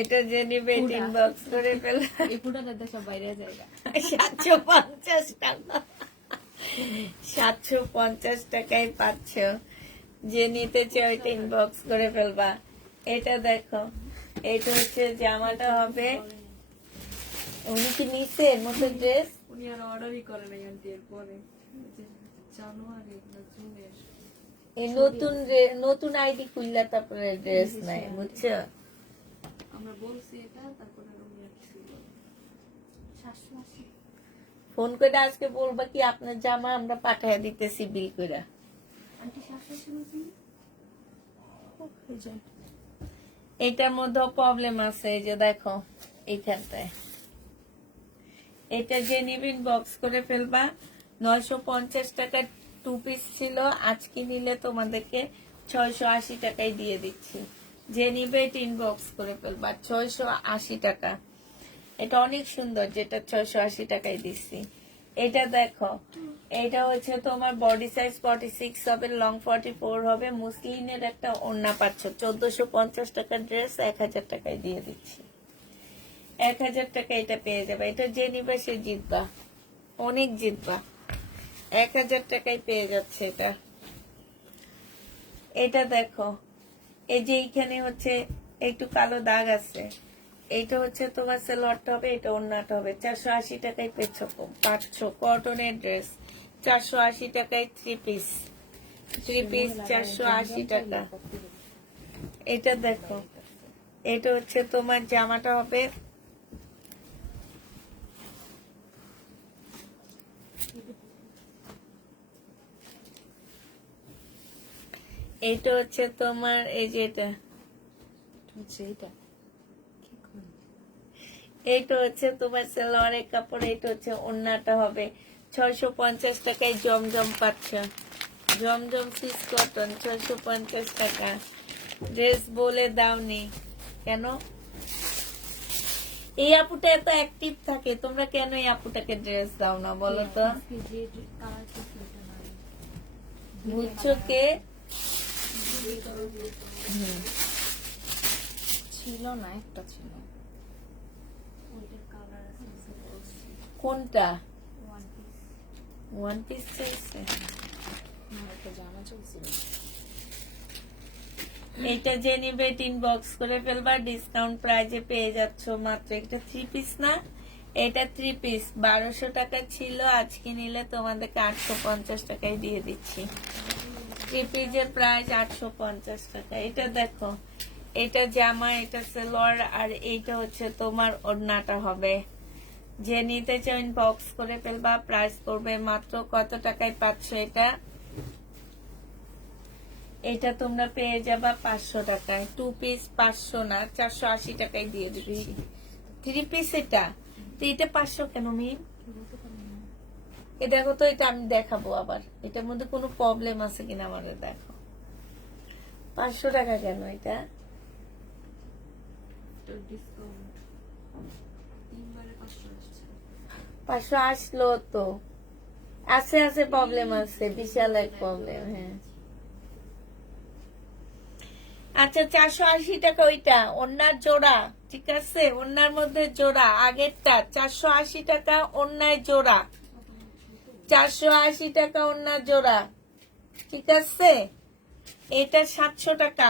এটা যে নিবে ইনবক্স করে ফেল। এই ফুটাটা দেশের বাইরে জায়গা 750 টাকা, 750 টাকায় পাচ্ছ। যে নিতে চাও এটা ইনবক্স করে ফেলবা। এটা দেখো, এটা হচ্ছে জামাটা হবে। উনি কি নিচ্ছে এর মতো ড্রেস? উনি আর অর্ডারই করে নাই আন্টি। এরপরে জানুয়ারি না জুনে এই নতুন আইডি খুললে তারপরে ড্রেস নাই, বুঝছো? আমরা বলছি এটা, তারপরে উনি আর কিছু বলে 780। ফোন করে আজকে বলবা কি আপনার জামা আমরা পাঠিয়ে দিতেছি বিল করে। আন্টি 780 বলছি। এটার মধ্যে প্রবলেম আছে, এই যে দেখো এইখানটায়। এটা যে নিবেন বক্স করে ফেলবা। 950 টাকা 2 পিস ছিল, আজকে নিলে তোমাদেরকে 680 টাকায় দিয়ে দিচ্ছি। যে নিবে এটা ইনবক্স করে ফেলবা, 680 টাকা। এটা অনেক সুন্দর, যেটা 680 টাকায় দিচ্ছি। এটা দেখো, এটা হচ্ছে তোমার বডি সাইজ 46 হবে, লং 44 হবে। মুসলিনের একটা ওড়না পাচ্ছ, 1450 টাকার ড্রেস 1000 টাকায় দিয়ে দিচ্ছি। 1000 টাকা এটা পেয়ে যাবে। এটা যে নিবে সে জিতবা, অনেক জিতবা। 1000 টাকায় পেয়ে যাচ্ছে এটা। এটা দেখো, এই যে এইখানে হচ্ছে একটু কালো দাগ আছে, এইটা হচ্ছে তোমার সালোয়ারটা হবে, এটা ওড়নাটা হবে। 480 টাকায় পাচ্ছ কটনের ড্রেস। 480 টাকায় 3 পিস 480 টাকা। এটা দেখো, এটা হচ্ছে তোমার জামাটা হবে, এটা হচ্ছে তোমার এই যে এটা, এইটা হচ্ছে তোমার সালোয়ারের কাপড়, এটা হচ্ছে ওড়নাটা হবে। 650 টাকায় জমজম পাচ্ছ, জমজম সিস কটন 650 টাকা। ড্রেস বলে দাওনি কেন? এই আপুটা এত অ্যাক্টিভ থাকে, তোমরা কেন এই আপুটাকে ড্রেস দাও না বলো তো? আজকে যে কালার করছে ওটা না বুঝছো কে? ছিল না, একটা ছিল ওইটার কালার আছে কোনটা? ওয়ান পিস ওয়ান পিস চাইছে? না, একটা জামা চলছিল। এটা যে নিবে ইনবক্স করে ফেলবা, ডিসকাউন্ট প্রাইজে পেয়ে যাচ্ছ মাত্র। এটা 3 পিস না, এটা 3 পিস 1200 টাকা ছিল, আজকে নিলে তোমাদেরকে 850 টাকায় দিয়ে দিচ্ছি। 3 পিসের প্রাইস 850 টাকা। এটা দেখো, এটা জামা, এটা সালোয়ার, আর এইটা হচ্ছে তোমার ওড়নাটা হবে। যে নিতে চাও ইনবক্স করে ফেলবা, প্রাইস করবে মাত্র কত টাকায় পাচ্ছ এটা? এটা তোমরা পেয়ে যাবা 500 টাকায়। 2 পিস 500 না, 480 টাকায় দিয়ে দিচ্ছি। 3 পিস এটা তো, এটা 500 কেন মিম? এ দেখো তো, এটা আমি দেখাবো আবার, এটার মধ্যে কোনো প্রবলেম আছে কিনা আমাদের দেখো। 500 টাকা কেন এটা? ডিসকাউন্ট 3বারে 500 আসছে। 500 আসলো তো, আছে আছে প্রবলেম আছে, বিশাল এক প্রবলেম। হ্যাঁ আচ্ছা, 480 টাকা ওইটা, ওড়নার জোড়া, ঠিক আছে? ওড়নার মধ্যে জোড়া, আগেরটা 480 টাকা, ওড়নায় জোড়া 480 টাকা, ওড়নার জোড়া, ঠিক আছে? এটা 700 টাকা।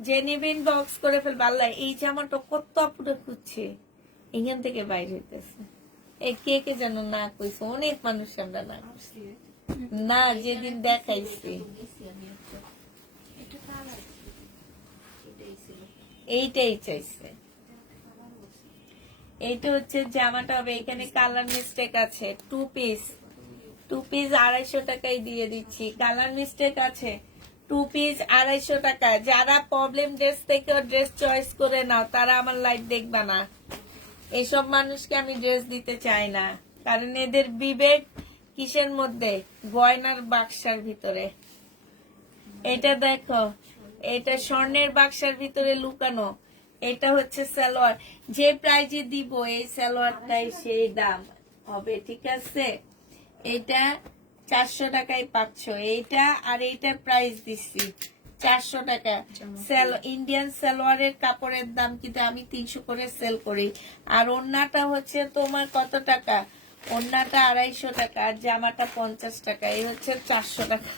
যে নিবিন বক্স করে ফেলবে। আল্লাহ, এই জামাটা কত আপুটা খুঁজছে, এখান থেকে বাইরে হইতেছে। এই কে কে যেন না কইছে, অনেক মানুষ আমরা না কইছি। না, যেদিন দেখাইছি এটা কালার এটাই ছিল। এইটাই চাইছে। এইটা হচ্ছে জামাটা হবে, এখানে কালার মিস্টেক আছে। 2 পিস 250 টাকায় দিয়ে দিচ্ছি। কালার মিস্টেক আছে, 2 পিস 250 টাকা। যারা প্রবলেম ড্রেস থেকে ড্রেস চয়েস করে নাও, তারা আমার লাইভ দেখবা না। এইসব মানুষকে আমি ড্রেস দিতে চাই না, কারণ এদের বিবেক কিসের মধ্যে? গয়নার বাক্সার ভিতরে। এটা দেখো, এটা স্বর্ণের বাক্সার ভিতরে লুকানো। এটা হচ্ছে সালোয়ার, যে প্রাইজে দিব এই সালোয়ারটাই সেই দাম হবে, ঠিক আছে? এটা 400 টাকায় পাচ্ছ এইটা, আর এইটার প্রাইস দিচ্ছি 400 টাকা। ইন্ডিয়ান সালোয়ারের কাপড়ের দাম কিন্তু আমি 300 করে সেল করি। আর ওড়নাটা হচ্ছে তোমার কত টাকা? ওড়নাটা 250 টাকা, আর জামাটা 50 টাকা। এই হচ্ছে 400 টাকা,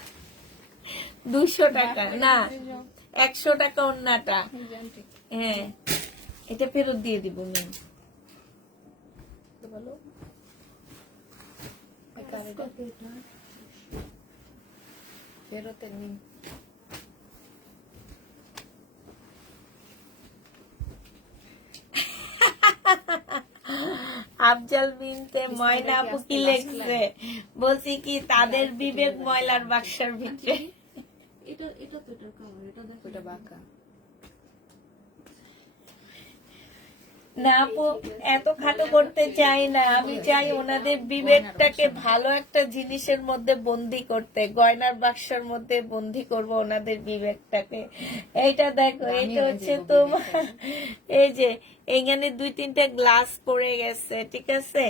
200 টাকা না, 100 টাকা ওড়নাটা। হ্যাঁ, এটা ফেরত দিয়ে দিব মিম। বলো ফেরতের নিন। আফজাল বিনতে ময়না আপু কি লেখছে? বলছি কি, তাদের বিবেক ময়লার বাক্সার ভিতরে। এটা এটা তো এটার কালার, এটা দেখো, ওটা বাঁকা। না আপু, এত খাটো করতে চাই না, আমি চাই ওনাদের বিবেকটাকে ভালো একটা জিনিসের মধ্যে বন্দি করতে, গয়নার বাক্সের মধ্যে বন্দি করব ওনাদের বিবেকটাকে। এইটা দেখো, এটা হচ্ছে তোমার, এই যে এখানে 2-3টা গ্লাস পড়ে গেছে, ঠিক আছে?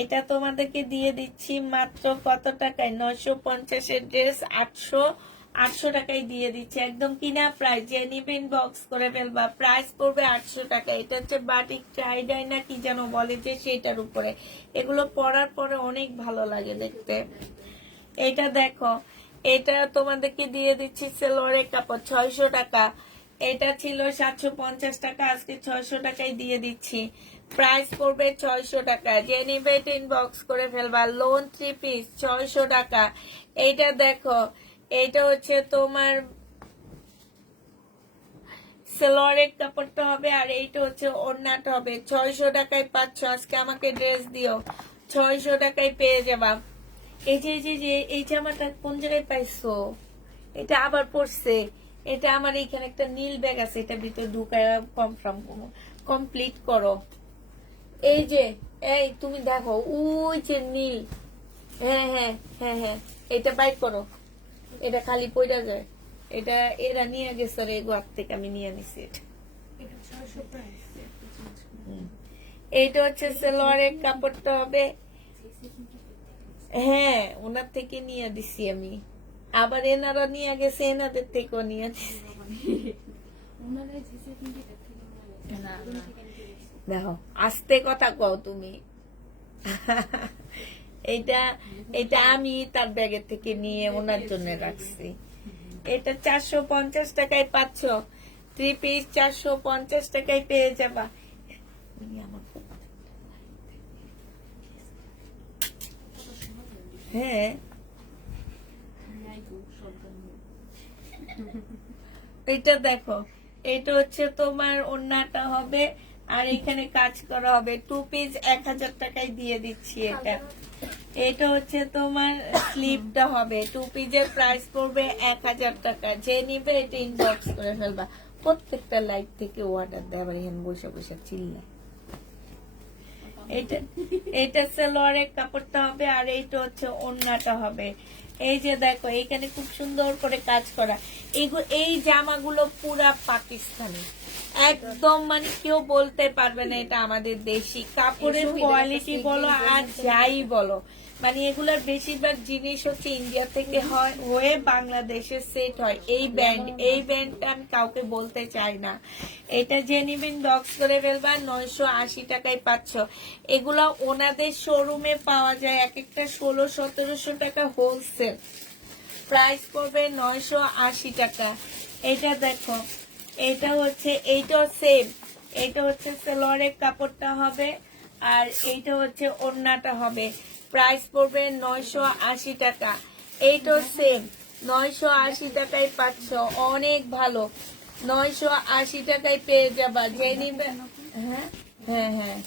এটা তোমাদেরকে দিয়ে দিচ্ছি মাত্র কত টাকায়? 950-এর ড্রেস 800 টাকায় দিয়ে দিচ্ছে, একদম কিনা প্রাইস। যে নিবেন বক্স করে ফেলবা, প্রাইস পড়বে 800 টাকা। এটা হচ্ছে বাটিক টাইডাই না কি যেন বলে, যে সেটার উপরে। এগুলো পরার পরে অনেক ভালো লাগে দেখতে। এটা দেখো, এটা তোমাদেরকে দিয়ে দিচ্ছি সালোয়ারের কাপড় 600 টাকা। এটা ছিল 750 টাকা, আজকে 600 টাকায় দিয়ে দিচ্ছি। প্রাইস পড়বে 600 টাকা। যে নিবে ইনবক্স করে ফেলবা। লোন 3 পিস 600 টাকা। এইটা দেখো, এইটা হচ্ছে তোমার সালোয়ারের কাপড়টা হবে, আর এইটা হচ্ছে ওড়নাটা হবে। 600 টাকায় পাচ্ছ, আজকে আমাকে ড্রেস দিও, 600 টাকায় পেয়ে যাবা। এই যে এই যে যে এই জামাটা কোন জায়গায় পাইছো? এটা আবার পড়ছে। এটা আমার এখানে একটা নীল ব্যাগ আছে, এটা ভিতরে ঢুকায় কমপ্লিট করো। এই যে, এই তুমি দেখো, ওই যে নীল, হ্যাঁ হ্যাঁ হ্যাঁ হ্যাঁ, এটা বাইক করো। এটা খালি পয়টা যায়, এটা এরা নিয়ে গেছে রে গোয়ার থেকে, আমি নিয়ে নিছি এটা। এইটা হচ্ছে সালোয়ারের কাপড়টা হবে। হ্যাঁ, ওনার থেকে নিয়ে দিছি আমি, আবার এনারা নিয়ে গেছে, এনাদের থেকেও নিয়ে দিছি। না না দেখো, আস্তে কথা কও তুমি। এটা এটা আমি তার ব্যাগের থেকে নিয়ে ওনার জন্য রাখছি। এটা 450 টাকায় পাচ্ছ, 3 পিস 450 টাকায় পেয়ে যাবা। হ্যাঁ, এটা দেখো, এটা হচ্ছে তোমার ওড়নাটা হবে, আর এখানে কাজ করা হবে। 2 পিস 1000 টাকায় দিয়ে দিচ্ছি এটা। এটা হচ্ছে তোমার স্লিপটা হবে, 2 পিসের প্রাইস পড়বে 1000 টাকা। যে নিবে এটা ইনবক্স করে ফেলবা। প্রত্যেকটা লাইভ থেকে অর্ডার দেয়, আবার এখানে বসে বসে চিল্লা। এটা এটা সালোয়ারের কাপড়টা হবে, আর এইটা হচ্ছে ওড়নাটা হবে। এই যে দেখো, এইখানে খুব সুন্দর করে কাজ করা। এই জামাগুলো পুরা পাকিস্তানি, একদম মানে কেউ বলতে পারবে না এটা আমাদের দেশি। কাপড়ের কোয়ালিটি বলো আর যাই বলো, মানে এগুলোর বেশিরভাগ জিনিস হচ্ছে ইন্ডিয়া থেকে হয়ে বাংলাদেশে সেট হয়। এই ব্যান্ডটা আমি কাউকে বলতে চাই না। এটা যে নিবেন বক্স করে ফেলবা, 980 টাকায় পাচ্ছ। এগুলো ওনাদের শোরুমে পাওয়া যায় এক একটা 1600-1700 টাকা হোলসেল, প্রাইস পড়বে 980 টাকা। এটা দেখো, এটা হচ্ছে, এইটাও সেম। এটা হচ্ছে সালোয়ারের কাপড়টা হবে, আর এইটা হচ্ছে ওড়নাটা হবে। প্রাইস পড়বে 980 টাকা। এইটাও সেম, 980 টাকায় পাচ্ছ। অনেক ভালো, 980 টাকায় পেয়ে যাবা। যে নিবে, হ্যাঁ হ্যাঁ হ্যাঁ,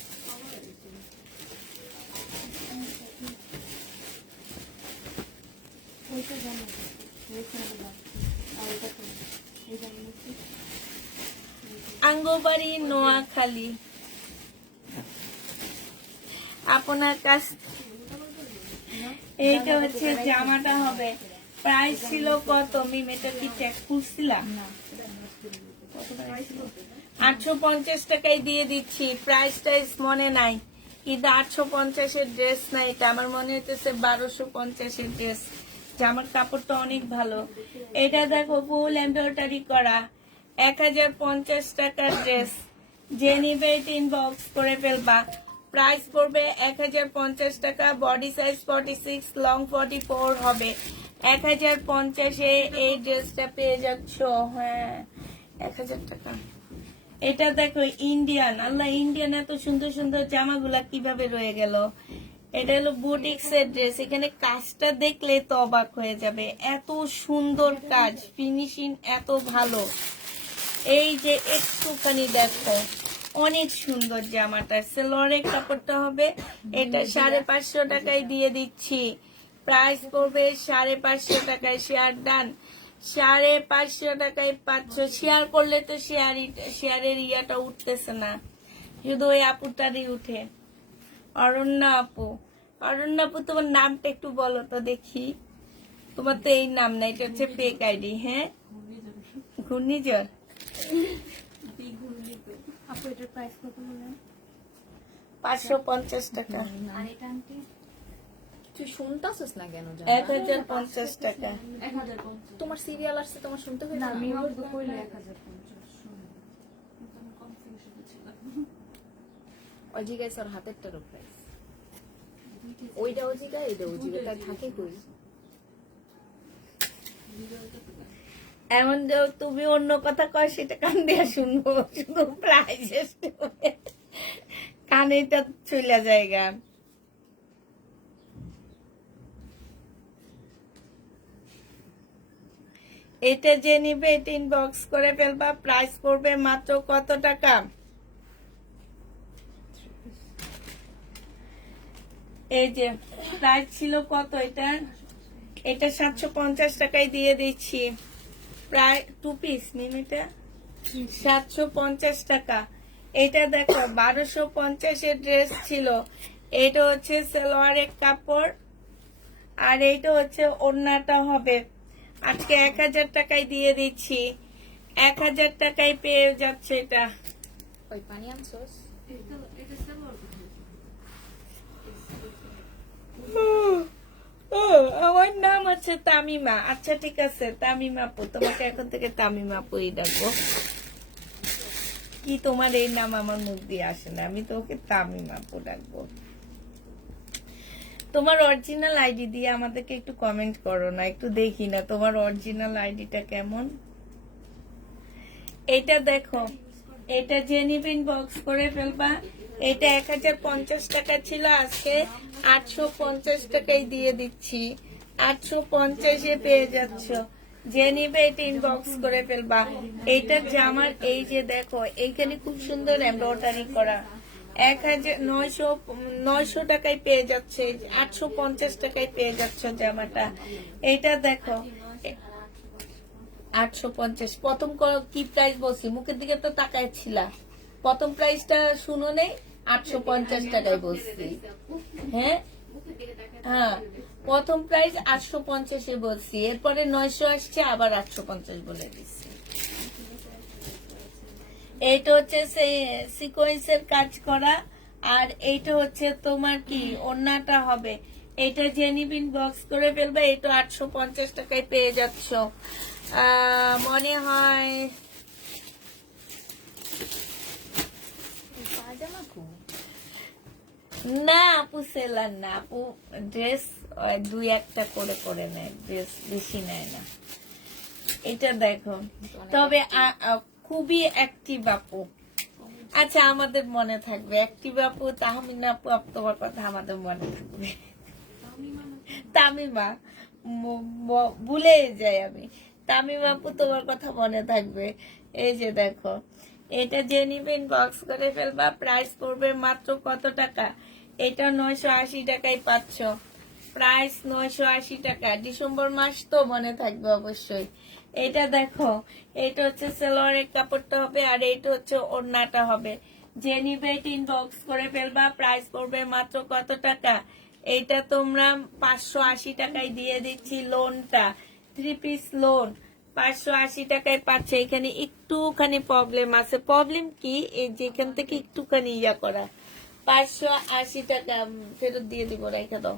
আঙ্গবাড়ি নোয়াখালী। আপনার কাছ, এইটা হচ্ছে জামাটা হবে। প্রাইস ছিল কত মিম? এটা কি চেক করছিলাম? 850 টাকায় দিয়ে দিচ্ছি। প্রাইসটা মনে নাই, কিন্তু 850-এর ড্রেস নাই এটা। আমার মনে হইতেছে 1250-এর ড্রেস। জামার কাপড়টা অনেক ভালো। এটা দেখো, ফুল এমব্রয়ডারি করা, 1050 টাকার ড্রেস। যে নিবে ইনবক্স করে ফেলবা। প্রাইস পড়বে 1050 টাকা। বডি সাইজ 46, লং 44 হবে। 1050-এ এই ড্রেসটা পেয়ে যাচ্ছ। হ্যাঁ, 1000 টাকা। এটা দেখো, ইন্ডিয়ান, আল্লাহ, ইন্ডিয়ান এত সুন্দর সুন্দর জামাগুলা কিভাবে রয়ে গেল। এটা হলো বুটিক্স এর ড্রেস। এখানে কাজটা দেখলে তো অবাক হয়ে যাবে, এত সুন্দর কাজ, ফিনিশিং এত ভালো। এই যে একটুখানি দেখো, অনেক সুন্দর জামাটা। সালোয়ারের কাপড়টা হবে। এটা 550 টাকায় দিয়ে দিচ্ছি। প্রাইস পড়বে 550 টাকায়। শেয়ার ডান, 550 টাকায় পাচ্ছ। শেয়ার করলে তো শেয়ারের ইয়াটা উঠতেছে না, শুধু ওই আপুটারই উঠে। অরণ্যা আপু, অরণ্যা আপু, তোমার নামটা একটু বলো তো দেখি। তোমার তো এই নাম না, এটা হচ্ছে ফেক আইডি। হ্যাঁ, ঘূর্ণিঝড়। আপু এটার প্রাইস কত বলেন? 550 টাকা। আর এটা আন্টি তুই শুনতাছিস না কেন? 1050 টাকা। 1050। তোমার সিরিয়াল আসছে, তোমার শুনতে হয় না, না? মিমাও তো কইলে 1050 শুনুন। আমি কনফিউশন ছিলাম। ওই জিগাইছে ওর হাতেরটারও প্রাইস। ওইটা ও জিগায়, এইটা ও জিগায়, তাই থাকে কই? এমন যে তুমি অন্য কথা কয় সেটা কান দিয়ে শুনবো, শুধু প্রাইস কানেটা চলে জায়গা। এটা যে নিবে এটা ইনবক্স করে ফেলবা। প্রাইস পড়বে মাত্র কত টাকা? এই যে প্রাইস ছিল কত এটা? এটা 750 টাকায় দিয়ে দিচ্ছি। প্রায় 2 পিস মিনিটা 750 টাকা। এটা দেখো, 1250-এর ড্রেস ছিল। এটা হচ্ছে সালোয়ারের কাপড়, আর এইটা হচ্ছে ওড়নাটা হবে। আজকে 1000 টাকায় দিয়ে দিচ্ছি। 1000 টাকায় পেয়ে যাচ্ছে এটা। ওই পানি আনছোস? এটা সালোয়ার ও, আমার নাম আছে তামিমা। আচ্ছা ঠিক আছে তামিমা আপু, তোমাকে এখন থেকে তামিমা আপুই ডাকবো। কি তোমার এই নাম আমার মুখ দিয়ে আসে না, আমি তো ওকে তামিমা আপু ডাকবো। তোমার অরিজিনাল আইডি দিয়ে আমাদেরকে একটু কমেন্ট করো না, একটু দেখি না তোমার অরিজিনাল আইডিটা কেমন। এটা দেখো, এটা জেনিবিন বক্স করে ফেলবা। এটা 1050 টাকা ছিল, আজকে 850 টাকায় দিয়ে দিচ্ছি। 850-এ পেয়ে যাচ্ছ। যে নিবে এটা ইনবক্স করে ফেলবা। এইটা জামার এই যে দেখো এইখানে খুব সুন্দর এমব্রয়ডারি করা। 900 টাকায় পেয়ে যাচ্ছে, 850 টাকায় পেয়ে যাচ্ছ জামাটা। এইটা দেখো 850। প্রথম কি প্রাইস বলছি, মুখের দিকে তো তাকায় ছিল, প্রথম প্রাইসটা শুনো নেই, 850 টাকায় বলছি। হ্যাঁ হ্যাঁ, প্রথম প্রাইস 850-এ বলছি, এরপরে 900 আসছে, আবার 850 বলে দিচ্ছি। এইটা হচ্ছে সেই সিকোয়েন্সের কাজ করা, আর এইটা হচ্ছে তোমার কি ওড়নাটা হবে। এটা জেনিবিন বক্স করে ফেলবে, এটা 850 টাকায় পেয়ে যাচ্ছ। মনে হয় পায়জামা খুব না আপু, সেলার না আপু, ড্রেস 2-1টা করে নেয়, ড্রেস বেশি নেয় না। এটা দেখো, তবে খুবই অ্যাক্টিভ আপু। আচ্ছা আমাদের মনে থাকবে অ্যাক্টিভ আপু, তাহমিনা আপু, তোমার কথা আমাদের মনে থাকবে। তামিমা, ভুলে যাই আমি। তামিমা আপু তোমার কথা মনে থাকবে। এই যে দেখো, এটা যে নিবেন বক্স করে ফেলবা, প্রাইস পড়বে মাত্র কত টাকা? এটা 980 টাকায় পাচ্ছ, প্রাইস 980 টাকা। ডিসেম্বর মাস তো মনে থাকবে অবশ্যই। এটা দেখো, এটা হচ্ছে সালোয়ারের কাপড়টা হবে, আর এইটা হচ্ছে ওড়নাটা হবে। যে নিবে ইনবক্স করে ফেলবা, প্রাইস পড়বে মাত্র কত টাকা? এইটা তোমরা 580 টাকায় দিয়ে দিচ্ছি। লোনটা 3 পিস লোন 580 টাকায় পাচ্ছে। এখানে একটুখানি প্রবলেম আছে। প্রবলেম কি, এই যেখান থেকে একটুখানি ইয়া করা। 580 টাকা ফেরত দিয়ে দিব, রেখে দাও।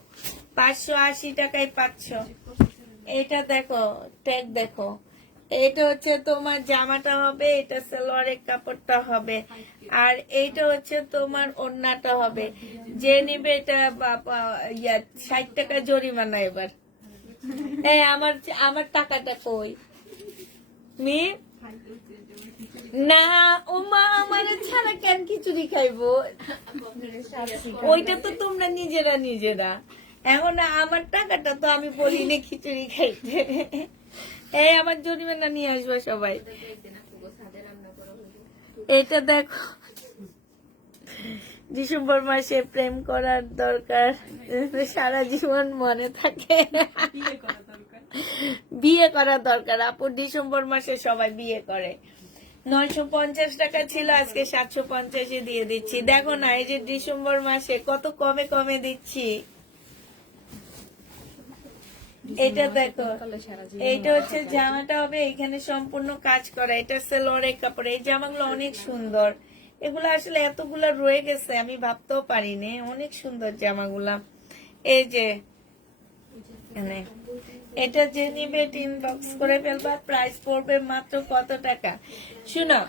580 টাকায় পাচ্ছ। এটা দেখো, ট্যাগ দেখো, এটা হচ্ছে তোমার জামাটা হবে, এটা সালোয়ারের কাপড়টা হবে, আর এইটা হচ্ছে তোমার ওড়নাটা হবে। যে নিবে এটা 60 টাকা জরিমানা এবার। এই আমার টাকাটা কই মি? না ও মা, আমার ছাড়া কেন খিচুড়ি খাইবো? ওইটা তো তোমরা নিজেরা। এখন আমার টাকাটা তো আমি বলিনি খিচুড়ি খাইতে। এই আমার জরিমানা নিয়ে আসবে সবাই। এটা দেখো, ডিসেম্বর মাসে প্রেম করার দরকার, সারা জীবন মনে থাকে। বিয়ে করা দরকার আপু, ডিসেম্বর মাসে সবাই বিয়ে করে। 950 টাকা ছিল, আজকে 750-এ দিয়ে দিচ্ছি। দেখো না, এই যে ডিসেম্বর মাসে কত কমে দিচ্ছি। এটা দেখো, এইটা হচ্ছে জামাটা হবে, এখানে সম্পূর্ণ কাজ করা। এটা সালোয়ারের কাপড়। এই জামাগুলো অনেক সুন্দর, এগুলো আসলে এতগুলো রয়ে গেছে আমি ভাবতেও পারিনি। অনেক সুন্দর জামাগুলা। এই যে এখানে এটা যে নিবে ইনবক্স করে ফেলবা, প্রাইস পড়বে মাত্র কত টাকা? শুনো,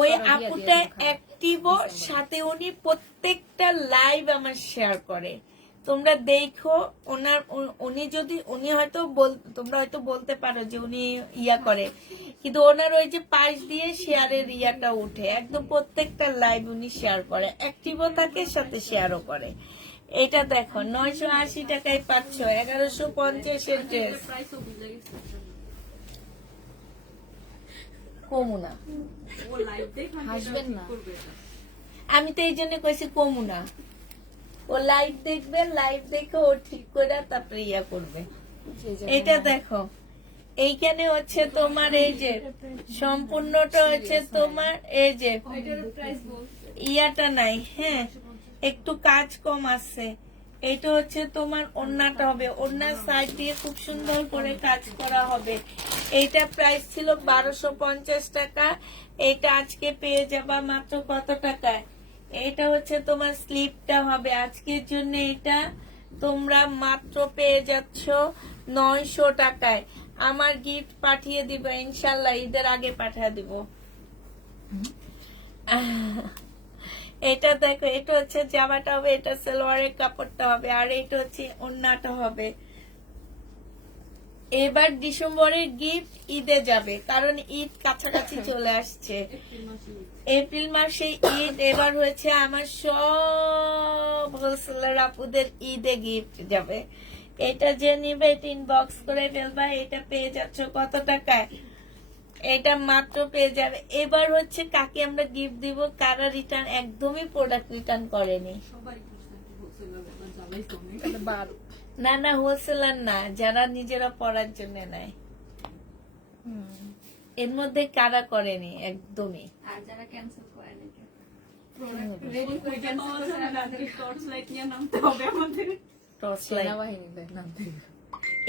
ওই আপুটা অ্যাক্টিভ, সাথে উনি প্রত্যেকটা লাইভ আমার শেয়ার করে। তোমরা দেখো, উনি হয়তো তোমরা হয়তো বলতে পারো যে উনি ইয়া করে, কিন্তু ওনার ওই যে পাশ দিয়ে শেয়ারের ইয়াটা উঠে, একদম প্রত্যেকটা লাইভ উনি শেয়ার করে, অ্যাক্টিভও থাকে, সাথে শেয়ারও করে। এটা দেখো 980 টাকায় পাচ্ছ, 1150-এর ড্রেস। কমুনা হাসবেন না, আমি তো এই জন্য কইছি কমুনা। ও লাইভ দেখবে, লাইভ দেখে ও ঠিক করে তারপরে ইয়া করবে। এটা দেখো, এইখানে হচ্ছে তোমার এই যে সম্পূর্ণটা হচ্ছে তোমার এই যে ইয়াটা নাই, হ্যাঁ একটু কাজ কম আছে। এটা হচ্ছে তোমার ওড়নাটা হবে, ওড়নার সাইড দিয়ে খুব সুন্দর করে কাজ করা হবে। এইটা প্রাইস ছিল 1250 টাকা, এইটা আজকে পেয়ে যাবা মাত্র কত টাকায়? এটা হচ্ছে তোমার স্লিপটা হবে আজকের জন্য, এটা তোমরা মাত্র পেয়ে যাচ্ছ 900 টাকায়। আমার গিফট পাঠিয়ে দিব ইনশাল্লাহ, ঈদের আগে পাঠিয়ে দিব। এটা দেখো, এটা হচ্ছে জামাটা হবে, এটা সালোয়ারের কাপড়টা হবে, আর এটা হচ্ছে ওড়নাটা হবে। এবার ডিসেম্বরের গিফট ঈদে যাবে, কারণ ঈদ কাছাকাছি চলে আসছে। এপ্রিল মাসে ঈদ, এবার হয়েছে আমার সব হোলসেলার আপুদের ঈদে গিফট যাবে। এটা যে নিবে এটা ইনবক্স করে ফেলবা। এটা পেয়ে যাচ্ছ কত টাকায়? এটা মাত্র পেয়ে যাবে। এবার হচ্ছে কাকে আমরা গিফট দিব, কারা রিটার্ন একদমই প্রোডাক্ট রিটার্ন করেনি। না না, হোলসেলার না, যারা নিজেরা পড়ার জন্য নেয়। এর মধ্যে কারা করেনি একদমই। আর যারা ক্যান্সেল করে নাকি প্রোডাক্ট রেডি করে ক্যান্সেল করে তাদের টর্চ লাইট নিয়ে নামতে হবে আমাদের। টর্চ লাইট সেনাবাহিনীদের নাম থেকে।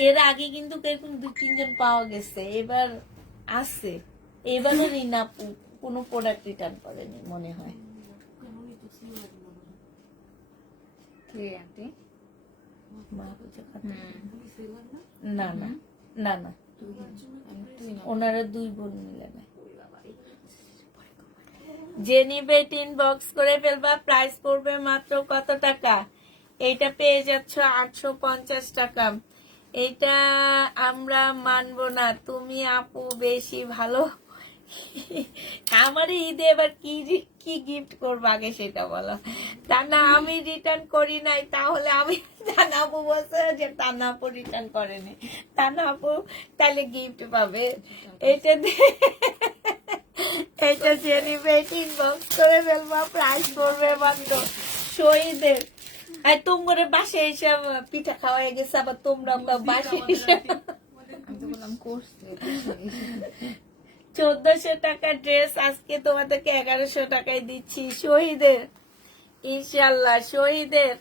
এর আগে কিন্তু এরকম 2-3 জন পাওয়া গেছে, এবার আছে। এবারে রিনা কোনো প্রোডাক্ট রিটার্ন করেনি মনে হয়। কে আন্টি? মা বুঝে কথা। না না না না, তুই না। ওনারা 2 বোন মিলে নেয়। যে নিবে ইনবক্স করে ফেলবা। প্রাইস পড়বে মাত্র কত টাকা? এইটা পেয়ে যাচ্ছ 850 টাকা। এটা আমরা মানবো না, তুমি আপু বেশি ভালো। আমার ঈদে এবার কি গিফট করবো আগে সেটা বলো। তা না, আমি রিটার্ন করি নাই, তাহলে আমি তানা আপু বলছে যে তানা আপু রিটার্ন করেনি, তানা আপু তাহলে গিফট পাবে। এটা এটা যে নিবে ইনবক্স করে ফেলবা। প্রাইস পড়বে মাত্র শহীদের। আর তোমরা বাসে এসে পিঠা খাওয়া গেছে, আবার তোমরা বাসে এসে আমি তো বললাম কোর্স 1400 টাকা ড্রেস আজকে তোমাদেরকে 1100 টাকায় দিচ্ছি শহীদের। ইনশাল্লাহ শহীদের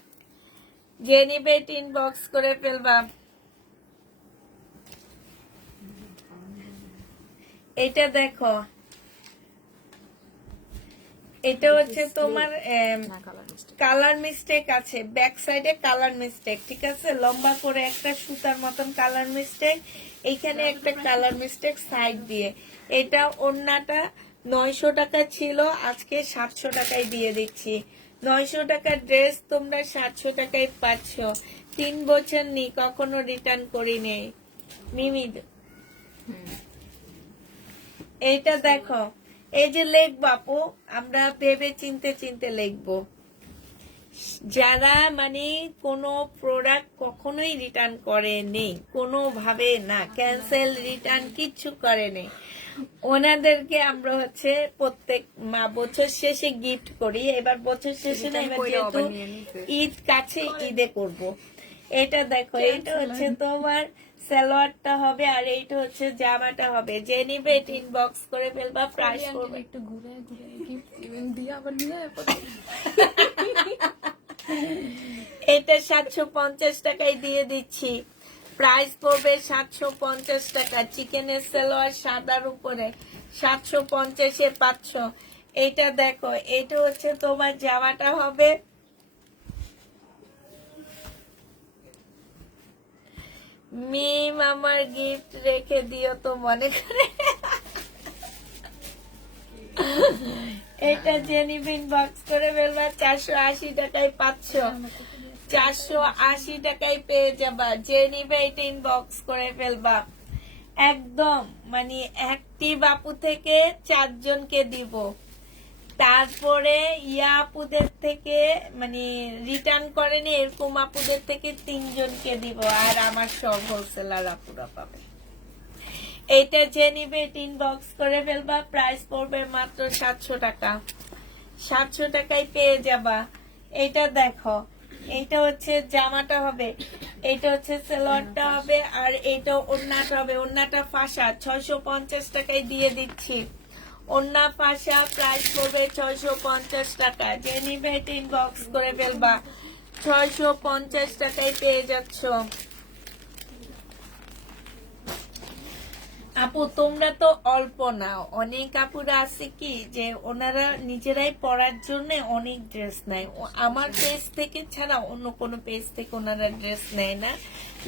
যে নিবে ইনবক্স করে ফেলবা। এটা দেখো, এটা হচ্ছে তোমার না কালার মিস্টেক। কালার মিস্টেক আছে, ব্যাক সাইডে কালার মিস্টেক, ঠিক আছে? লম্বা করে একটা সুতার মতন কালার মিস্টেক, এইখানে একটা কালার মিস্টেক সাইড দিয়ে। এটা ওড়নাটা 900 টাকা ছিল, আজকে 700 টাকায় দিয়ে দিচ্ছি। 900 টাকার ড্রেস তোমরা 700 টাকায় পাচ্ছ। 3 বছর নি কখনো রিটার্ন করি নেই মিমি। এইটা দেখো, এই যে লিখবো আপু, আমরা ভেবে চিনতে লিখবো। যারা মানে কোনো প্রোডাক্ট কখনোই রিটার্ন করেনি, কোনোভাবে না, ক্যান্সেল রিটার্ন কিচ্ছু করেনি, ওনাদেরকে আমরা হচ্ছে প্রত্যেক বছর শেষে গিফট করি। এবার বছর শেষে না, এবার যেহেতু ঈদ কাছে ঈদে করব। এটা দেখো, এটা হচ্ছে তোমার সালোয়ারটা হবে, আর এইটা হচ্ছে জামাটা হবে। যে নিবে ইনবক্স করে ফেলবা। প্রাইস করবে একটু ঘুরে ঘুরে গিফট ইভেন দিয়ে আবার নিয়ে এটা 750 টাকায় দিয়ে দিচ্ছি। প্রাইস পড়বে 750 টাকা। চিকেনের সালোয়ার সাদার উপরে 750-এ পাচ্ছ। এটা দেখো, এটা হচ্ছে তোমার জামাটা হবে। মিম আমার গিফট রেখে দিও তো মনে করে। এটা জেনিবিন বক্স করে ফেলবা। 480 টাকায় পাচ্ছ। 480 টাকায় পেয়ে যাবা। যে নিবে এটা ইনবক্স করে ফেলবা। একদম মানে অ্যাক্টিভ আপু থেকে 4 জনকে দিব। তারপরে ইয়া আপুদের থেকে মানে রিটার্ন করেনি এরকম আপুদের থেকে 3 জনকে দিব, আর আমার সব হোলসেলার আপুরা পাবে। এইটা যে নিবে ইনবক্স করে ফেলবা। প্রাইস পড়বে মাত্র 700 টাকা। 700 টাকায় পেয়ে যাবা। এটা দেখো, এইটা হচ্ছে জামাটা হবে, এইটা হচ্ছে সালোয়ারটা হবে, আর এইটা ওড়নাটা হবে। ওড়নাটা ফাঁসা 650 টাকায় দিয়ে দিচ্ছি। ওড়না ফাঁসা, প্রাইস পড়বে 650 টাকা। যে নিবে ইনবক্স করে ফেলবা। 650 টাকায় পেয়ে যাচ্ছ। আপু তোমরা তো অল্প নাও, অনেক আপুরা আছে কি যে ওনারা নিজেরাই পরার জন্য অনেক ড্রেস নেয়। আমার পেজ থেকে ছাড়া অন্য কোনো পেজ থেকে ওনারা ড্রেস নেয় না,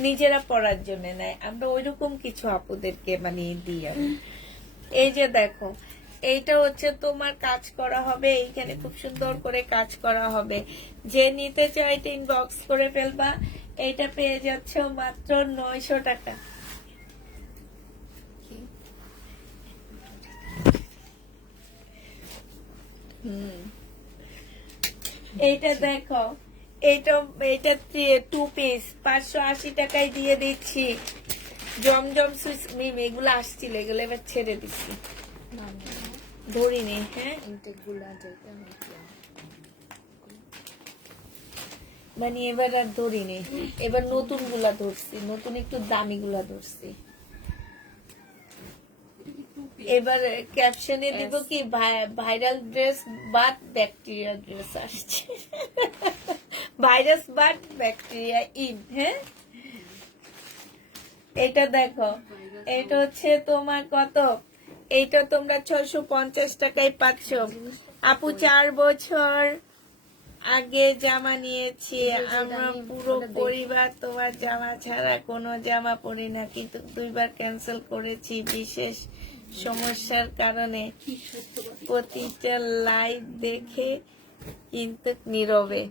নিজেরা পরার জন্য নেয়। আমরা ওইরকম কিছু আপুদেরকে মানে দিই আমি। এই যে দেখো, এইটা হচ্ছে তোমার কাজ করা হবে, এইখানে খুব সুন্দর করে কাজ করা হবে। যে নিতে চাই ইনবক্স করে ফেলবা। এইটা পেয়ে যাচ্ছে মাত্র 900 টাকা। এইটা দেখো, এইটা 2 পিস 580 টাকায় দিয়ে দিচ্ছি। জমজম সুইচ মিম এগুলো আসছিল, এগুলো এবার ছেড়ে দিচ্ছি, ধরিনি। হ্যাঁ ইনটেক গুলা যেটা হচ্ছে মানে এবার আর ধরিনি, এবার নতুন গুলা ধরছি, নতুন একটু দামি গুলা ধরছি। এবার ক্যাপশনে দিব কি viral dress but bacteria dress আসছে। Virus but bacteria in. হ্যাঁ এটা দেখো, এটা হচ্ছে তোমার কত, এইটা তোমরা 650 টাকায় পাচ্ছ। আপু 4 বছর আগে জামা নিয়েছি আমরা পুরো পরিবার, তোমার জামা ছাড়া কোনো জামা পরি না, কিন্তু 2 বার ক্যান্সেল করেছি বিশেষ সমস্যার কারণে। প্রতিটা লাইভ দেখে কিন্তু নীরবে।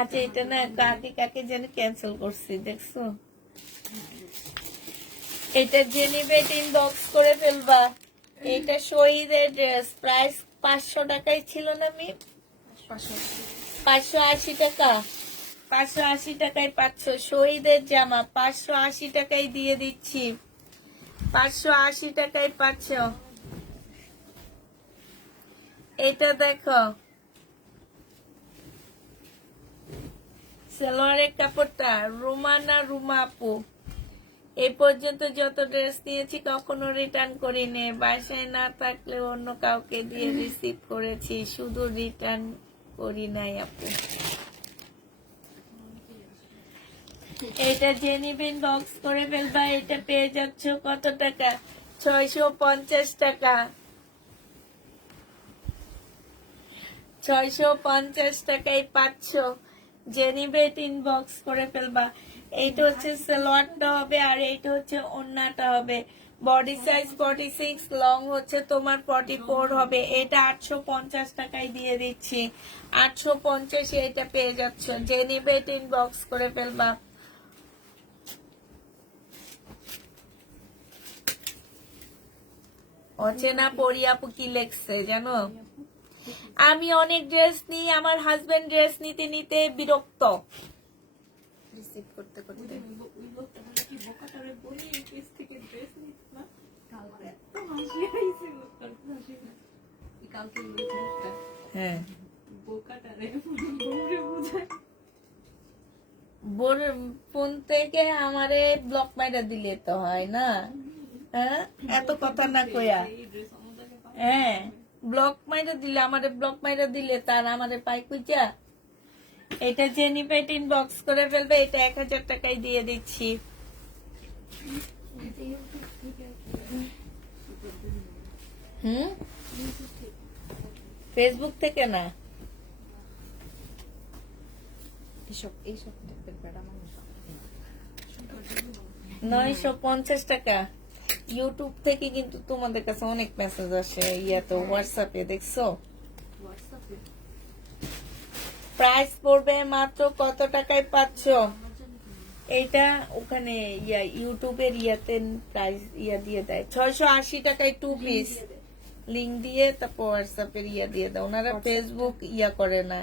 আচ্ছা এটা না কাকে কাকে যেন ক্যান্সেল করছি দেখছো। এটা জেনিবেট ইনবক্স করে ফেলবা। এটা শহীদের ড্রেস, প্রাইস 500 টাকাই ছিল না মি, 580 টাকা, 580 টাকায় পাচ্ছ শহীদের জামা। 580 টাকায় দিয়ে দিচ্ছি, 580 টাকায় পাচ্ছ। এটা দেখো, সালোয়ারের কাপড়টা রুমানা রুমা আপু। এই পর্যন্ত যত ড্রেস নিয়েছি কখনো রিটার্ন করিনি, বাসায় না থাকলে অন্য কাউকে দিয়ে রিসিভ করেছি, শুধু রিটার্ন করি নাই আপু। এটা জেনিবিন বক্স করে ফেলবা। এটা পেয়ে যাচ্ছ কত টাকা, 650 টাকা, 650 টাকায় পাচ্ছ। জেনিবেট ইনবক্স করে ফেলবা। এইটা হচ্ছে সালোয়ারটা হবে আর এইটা হচ্ছে ওড়নাটা হবে। বডি সাইজ 46, লং হচ্ছে তোমার 44 হবে। এটা 850 টাকায় দিয়ে দিচ্ছি, 850 এটা পেয়ে যাচ্ছ। জেনিবেট ইনবক্স করে ফেলবা। অচেনা পরি আপু কি লেখছে জানো, আমি অনেক ড্রেস নিই, আমার হাজবেন্ড ড্রেস নিতে নিতে বিরক্ত। রিসিভ করতে করতে ওই লোকটা বলে কি বোকাটারে বলি এই পেজ থেকে ড্রেস নিত না, কালকে এত হাসি আইছে লোকটার, হাসি না কালকে লোকটা হ্যাঁ বোকাটারে বউরে বোঝায়। বোর ফোন থেকে আমারে ব্লক মাইরা দিলে তো হয় না, হ্যাঁ এত কথা না কইয়া। এই ড্রেস আমাদেরকে পায় হ্যাঁ ব্লক মাইরা দিলে, আমারে ব্লক মাইরা দিলে তার আমারে পাই কইচা। এটা জেনিপেট ইনবক্স করে ফেলবে। এটা 1000 টাকায় দিয়ে দিচ্ছি। ফেসবুক থেকে না, এইসব টাইপের বেড়া মানুষ 950 টাকা। ইউটিউব থেকে কিন্তু তোমাদের কাছে অনেক মেসেজ আসে, ইয়াতে হোয়াটসঅ্যাপে দেখছো। হোয়াটসঅ্যাপে প্রাইস পড়বে মাত্র কত টাকায় পাচ্ছ এইটা, ওখানে ইউটিউবের ইয়াতে প্রাইস দিয়ে দেয় 680 টাকায় 2 পিস। লিঙ্ক দিয়ে তারপর হোয়াটসঅ্যাপের দিয়ে দেয়, ওনারা ফেসবুক করে না।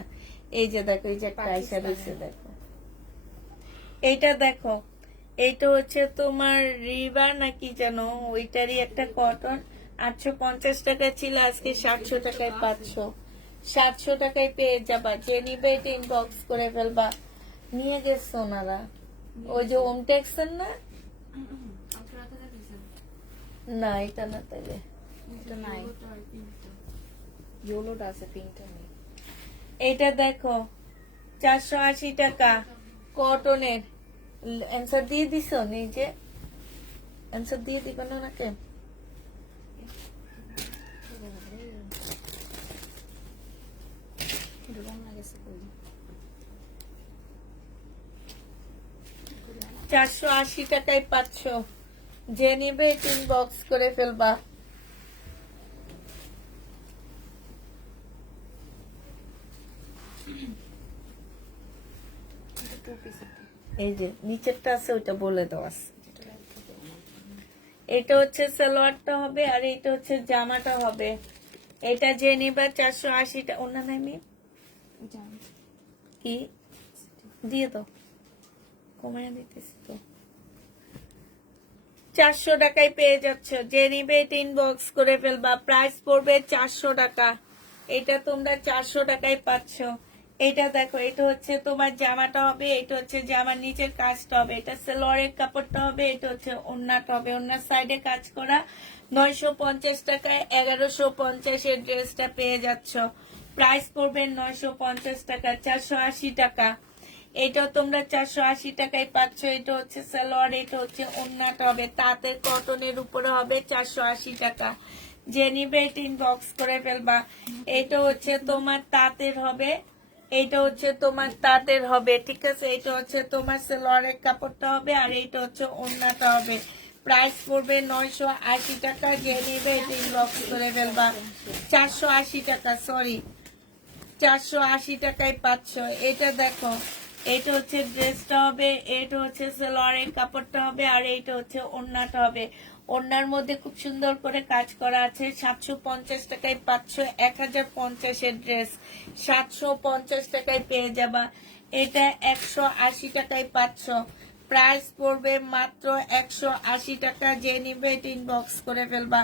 এই যে দেখো, এই যে একটা আইসা রয়েছে দেখো, এইটা দেখো, এইটা হচ্ছে তোমার রিবা নাকি জানো, ওইটারই একটা কটন। 850 টাকা ছিল, আজকে 700 টাকায় পাচ্ছ। 700 টাকায় পেয়ে যাবা। যে নিবে এটা ইনবক্স করে ফেলবা। নিয়ে গেছে ওনারা, ওই যে হোম টেক্সের না, কালকে রাতে দেখেছেন না এটা না, তাইলে এটা নাই, ইয়েলোটা আছে, পিঙ্কটা নেই। এইটা দেখো, 480 টাকা কটনের। অ্যান্সার দিয়ে দিছ নিজে, অ্যান্সার দিয়ে দিবেন ওনাকে। রং লাগেছে কই 480 টাকায় পাচ্ছ, যে নিবে ইনবক্স করে ফেলবা। এটা টু পিস এই যে নিচেরটা আছে ওইটা বলে দেওয়া আছে। এটা হচ্ছে সালোয়ারটা হবে আর এটা হচ্ছে জামাটা হবে। এটা যে নিবা 480 টাকা। ওনা নাই মি জানি কি দিয়ে দাও, কমায় দিতেছি তো। 400 টাকায় পেয়ে যাচ্ছ, যে নিবে এটা ইনবক্স করে ফেলবা। প্রাইস পড়বে 400 টাকা। এটা তোমরা 400 টাকায় পাচ্ছ। এটা দেখো, এটা হচ্ছে তোমার জামাটা হবে, এটা হচ্ছে জামার নিচের কাজটা হবে, এটা সালোয়ারের কাপড়টা হবে, এটা হচ্ছে ওড়নাটা হবে। ওড়নার সাইডে কাজ করা। 950 টাকায় 1150 এর ড্রেসটা পেয়ে যাচ্ছ। প্রাইস পড়বে 950 টাকা, 480 টাকা। এটা তোমরা 480 টাকায় পাচ্ছ। এটা হচ্ছে সালোয়ার, এটা হচ্ছে ওড়নাটা হবে, তাঁতের কটনের উপরে হবে 480 টাকা। যে নিবে এটা ইনবক্স করে ফেলবা। এটা হচ্ছে তোমার তাঁতের হবে, এটা হচ্ছে তোমার তাঁতের হবে, ঠিক আছে। এটা হচ্ছে তোমার সালোয়ারের কাপড়টা হবে আর এটা হচ্ছে ওড়নাটা হবে। প্রাইস পড়বে 980 টাকা। যে নিবে এটা ইনবক্স করে ফেলবা। 480 টাকা, সরি 480 টাকায় পাচ্ছ। এটা দেখো, এটা হচ্ছে ড্রেসটা হবে, এটা হচ্ছে সালোয়ারের কাপড়টা হবে আর এইটা হচ্ছে ওড়নাটা হবে। ওড়নার মধ্যে খুব সুন্দর করে কাজ করা আছে। 750 টাকায় পাচ্ছ 1050 এর ড্রেস। 750 টাকায় পেয়ে যাবা। এটা 180 টাকায় পাচ্ছ। প্রাইস পড়বে মাত্র 180 টাকা। যে নিবে এটা ইনবক্স করে ফেলবা।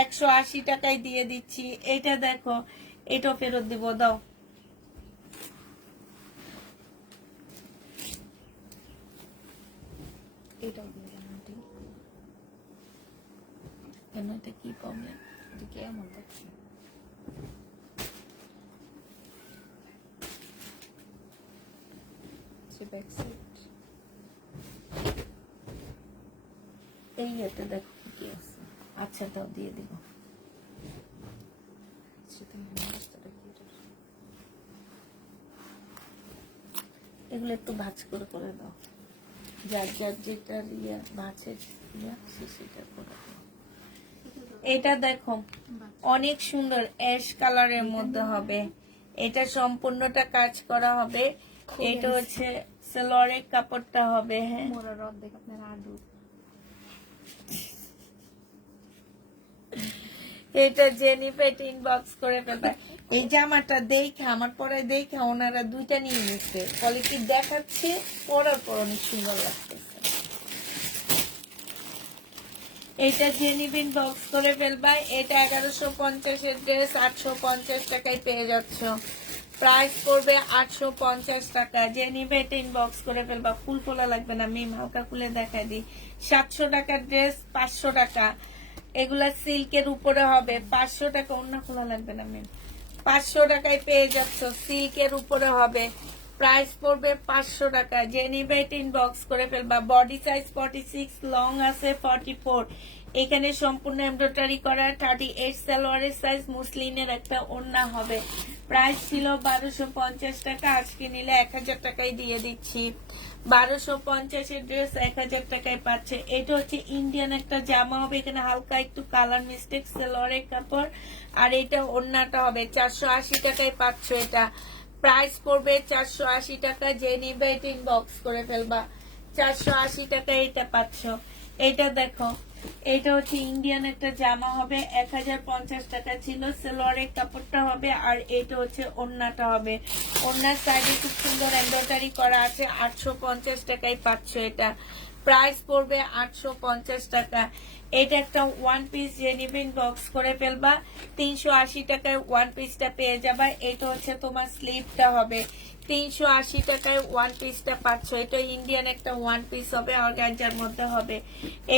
180 টাকায় দিয়ে দিচ্ছি। এটা দেখো, এটা ফেরত দিব, দাও। এটাও দিয়ে দেন আন্টি। কেন, এটা কি প্রবলেম? এটা কি এমন দেখছি সে ব্যাক সাইড এই এতে দেখো কি আছে। আচ্ছা, দাও, দিয়ে দিব। সেটা রাস্তাটা কি এটা এগুলো একটু ভাঁজ করে করে দাও। যার যার যেটা ইয়ে ভাঁজের ইয়ে আছে সেটা করে দাও। এটা দেখো, অনেক সুন্দর অ্যাশ কালারের মধ্যে হবে। এটা সম্পূর্ণটা কাজ করা হবে। এটা হচ্ছে সালোয়ারের কাপড়টা হবে। হ্যাঁ, মোরা রদ দেখ আপনার আডু এটা জেনিফেট ইনবক্স করে ফেলবে। এই জামাটা দেখে আমার পরে দেখে ওনারা দুইটা নিয়ে নিচ্ছে। কোয়ালিটি দেখাচ্ছে, পরার পর অনেক সুন্দর লাগতেছে। এটা জেনিফিন বক্স করে ফেলবা। এটা 1150 এর ড্রেস 850 টাকায় পেয়ে যাচ্ছ। প্রাইস পড়বে 850 টাকা। জেনিফেট ইনবক্স করে ফেলবা। ফুল ফোলা লাগবে না, মিম হালকা খুলে দেখাই দিই। 700 টাকার ড্রেস 500 টাকা। এগুলা সিল্কের উপরে হবে 500 টাকা। অন্য খোলা লাগবে না মিম। 500 টাকায় পেয়ে যাচ্ছ, সিল্কের উপরে হবে। প্রাইস পড়বে 500 টাকা। যে নিবে এটা ইনবক্স করে ফেলবা। বডি সাইজ 46, লং আছে 44। এখানে সম্পূর্ণ এমব্রয়ডারি করা। 38 সালোয়ারের সাইজ, মুসলিনের একটা ওড়না হবে। প্রাইস ছিল 1250 টাকা, আজকে নিলে 1000 টাকায় দিয়ে দিচ্ছি। 1250 এর ড্রেস 1000 টাকায় পাচ্ছে। এটা হচ্ছে ইন্ডিয়ান একটা জামা হবে, এখানে হালকা একটু কালার মিস্টেক, সালোয়ারের কাপড় আর এটা ওড়নাটা হবে। 480 টাকায় পাচ্ছ এটা। প্রাইস পড়বে 480 টাকা। যে নিবে এটা ইনবক্স করে ফেলবা। 480 টাকায় এটা পাচ্ছ। এটা দেখো, এটা হচ্ছে ইন্ডিয়ান একটা জামা হবে, 1050 টাকা ছিল। সালোয়ারের কাপড়টা হবে আর এটা হচ্ছে ওড়নাটা হবে। ওড়নার সাইডে খুব সুন্দর এমব্রয়ডারি করা আছে। 850 টাকায় পাচ্ছ এটা। প্রাইস পড়বে 850 টাকা। এটা একটা ওয়ান পিস, জেনিভিন বক্স করে ফেলবা। 380 টাকায় ওয়ান পিসটা পেয়ে যাবা। এটা হচ্ছে তোমার স্লিভটা হবে। 380 টাকায় ওয়ান পিসটা পাচ্ছ। এটা ইন্ডিয়ান একটা ওয়ান পিস হবে, অর্গানজার মধ্যে হবে।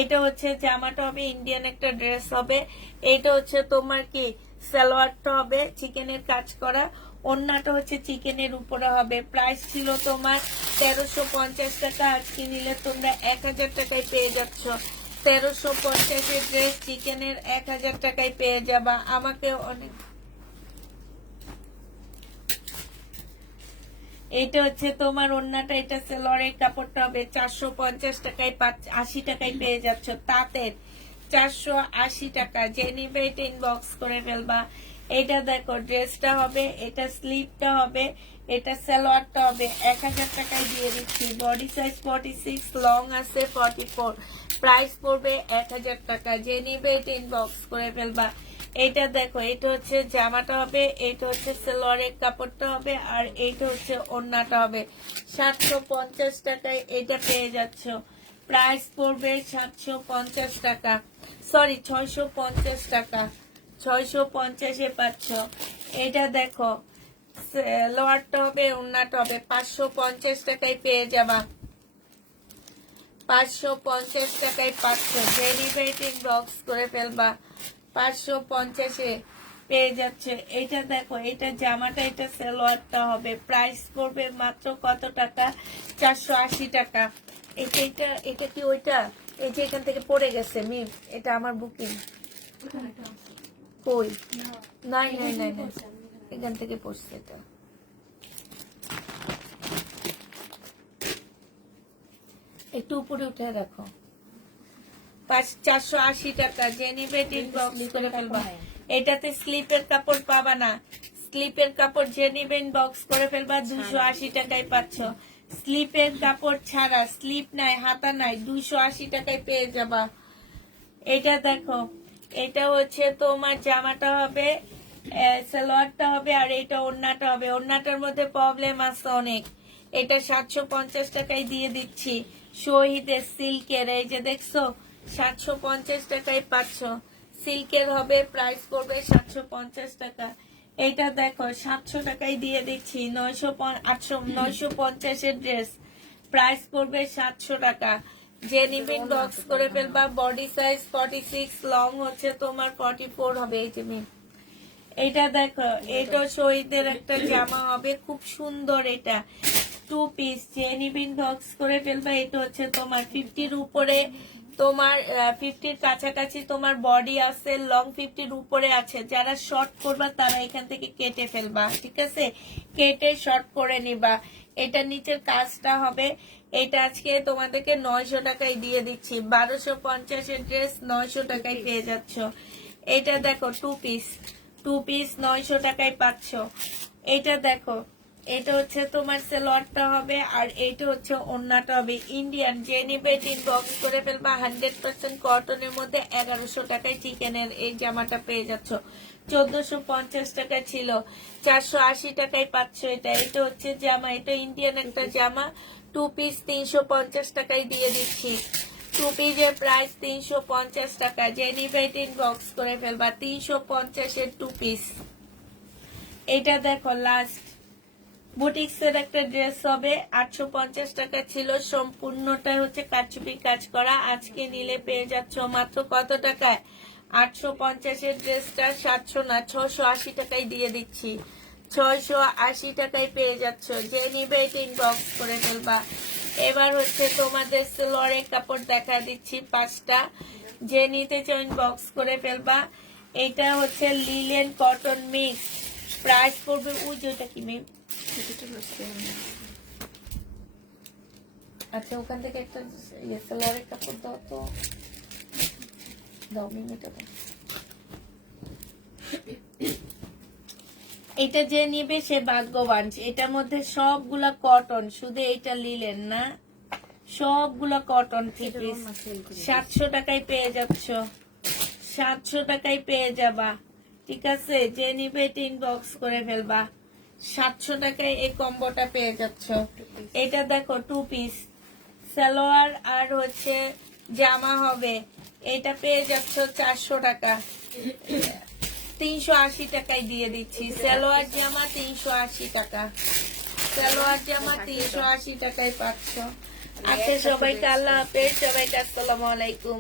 এটা হচ্ছে জামাটা হবে, ইন্ডিয়ান একটা ড্রেস হবে। এটা হচ্ছে তোমার কি সালোয়ারটা হবে, চিকেনের কাজ করা। ওড়নাটা হচ্ছে চিকেনের উপরে হবে। প্রাইস ছিল তোমার 1350 টাকা, আজকে নিলে তোমরা 1000 টাকায় পেয়ে যাচ্ছ। 1350 ড্রেস চিকেনের 1000 টাকায় পেয়ে যাবা। আমাকে অনেক, এটা হচ্ছে তোমার ওড়নাটা, এটা সেলরের কাপড়টা হবে 450 টাকায় 80 টাকায় পেয়ে যাচ্ছ। তাঁতের 480 টাকা, যে নিবে এটা ইনবক্স করে ফেলবা। এটা দেখো ড্রেসটা হবে, এটা স্লিভটা হবে, এটা সালোয়ারটা হবে 1000 টাকায় দিয়ে দিচ্ছি। বডি সাইজ 46, লং আছে 44, প্রাইস পড়বে 1000 টাকা, যে নিবে এটা ইনবক্স করে ফেলবা। এটা দেখো, এটা হচ্ছে জামাটা হবে, এটা হচ্ছে সালোয়ারের কাপড়টা হবে, আর এইটা হচ্ছে ওড়নাটা হবে। 750 টাকায় এটা পেয়ে যাচ্ছ। প্রাইস পড়বে 750 টাকা, সরি 650 টাকা, 650-এ পাচ্ছ। এটা দেখো সালোয়ারটা হবে, ওড়নাটা হবে 550 টাকায় পেয়ে যাবা। 550 টাকায় পাচ্ছ, ডেলিভারি বক্স করে ফেলবা। 550-এ পেয়ে যাচ্ছে। এটা দেখো, এটা জামাটা, এটা সালোয়ারটা হবে, প্রাইস পড়বে মাত্র কত টাকা? 480 টাকা। এটা কি ওইটা? এই যে এখান থেকে পড়ে গেছে মিম, এটা আমার বুকিং। কই? নাই নাই নাই নাই, এখান থেকে পড়ছে এটা। একটু উপরে উঠে রাখো। 480 টাকা, যে নিবে ইনবক্স করে ফেলবা। এটাতে স্লিপের কাপড় পাবা না, স্লিপের কাপড় যে নিবে ইনবক্স করে ফেলবা। 280 টাকায় পাচ্ছ। স্লিপের কাপড় ছাড়া, স্লিপ নাই, হাতা নাই, 280 টাকায় পেয়ে যাবা। এটা দেখো, এটা হচ্ছে তোমার জামাটা হবে, সালোয়ারটা হবে, আর এটা ওড়নাটা হবে। ওড়নাটার মধ্যে প্রবলেম আছে অনেক। এটা 750 টাকায় দিয়ে দিচ্ছি। শহীদের সিল্কের, এই যে দেখছো 750 টাকায় পাচ্ছ। সিল্কের হবে, প্রাইস পড়বে 750 টাকা। এটা দেখো 700 টাকায় দিয়ে দিচ্ছি। 950-এর ড্রেস, প্রাইস পড়বে 700 টাকা। যে নিবেন বক্স করে ফেলবা। বডি সাইজ 46, লং হচ্ছে তোমার 44 হবে। এই যে এটা দেখো, এটা শহীদের একটা জামা হবে, খুব সুন্দর। এটা 2 পিস, যে নিবেন বক্স করে ফেলবা। এটা হচ্ছে তোমার 50-র উপরে, তোমার 50-র কাছাকাছি তোমার বডি আছে, লং 50-র উপরে আছে। যারা শর্ট করবা তারা এখান থেকে কেটে ফেলবা, ঠিক আছে? কেটে শর্ট করে নিবা। এটা নিচের কাজটা হবে। এটা আজকে তোমাদেরকে 900 টাকায় দিয়ে দিচ্ছি। 1250-এর ড্রেস 900 টাকায় পেয়ে যাচ্ছ। এটা দেখো 2 পিস, 2 পিস 900 টাকায় পাচ্ছ। এটা দেখো, এটা হচ্ছে তোমার সালোয়ারটা হবে, আর এইটা হচ্ছে ওড়নাটা হবে। ইন্ডিয়ান, যে নিবে ইনবক্স করে ফেলবা। 100% কটনের মধ্যে 1100 টাকায় চিকেনের এই জামাটা পেয়ে যাচ্ছ। 1450 টাকা ছিল, 480 টাকায় পাচ্ছ। এটা এটা হচ্ছে জামা, এটা ইন্ডিয়ান একটা জামা, 2 পিস 350 টাকায় দিয়ে দিচ্ছি। 2 পিসের প্রাইস 350 টাকা, যে নিবে ইনবক্স করে ফেলবা। 350-এর 2 পিস। এটা দেখো লাস্ট বুটিক্সের একটা ড্রেস হবে, 850 টাকা ছিল। সম্পূর্ণটা হচ্ছে কারচুপি কাজ করা। আজকে নিলে পেয়ে যাচ্ছ মাত্র কত টাকায়? 850-এর ড্রেসটা 700 না, 680 টাকায় দিয়ে দিচ্ছি। 680 টাকায় পেয়ে যাচ্ছ, যে নিবে এটা ইনবক্স করে ফেলবা। এবার হচ্ছে তোমাদের সেলরের কাপড় দেখা দিচ্ছি 5টা, যে নিতে চাও ইনবক্স করে ফেলবা। এটা হচ্ছে লিলেন কটন মিক্স, প্রাইস পড়বে ওই যেটা কি মেম। আচ্ছা, ওখান থেকে একটা সালোয়ারের কাপড় দাও তো, দাও মিনিটা দাও। এটা যে নিবে সে ভাগ্যবান। এটার মধ্যে সবগুলা কটন, শুধু এটা লিলেন না, সবগুলা কটন। 700 টাকায় পেয়ে যাচ্ছ, 700 টাকায় পেয়ে যাবা, ঠিক আছে? যে নিবে ইনবক্স করে ফেলবা। 700 টাকায় এই কম্বোটা পেয়ে যাচ্ছ। এটা দেখো 2 পিস, সালোয়ার আর হচ্ছে জামা হবে। এটা পেয়ে যাচ্ছ 400 টাকা, 380 টাকায় দিয়ে দিচ্ছি। সালোয়ার জামা 380 টাকা, সালোয়ার জামা 380 টাকায় পাচ্ছ। আচ্ছা, সবাইকে আল্লাহ হাফেজ, সবাইকে আসসালামু আলাইকুম।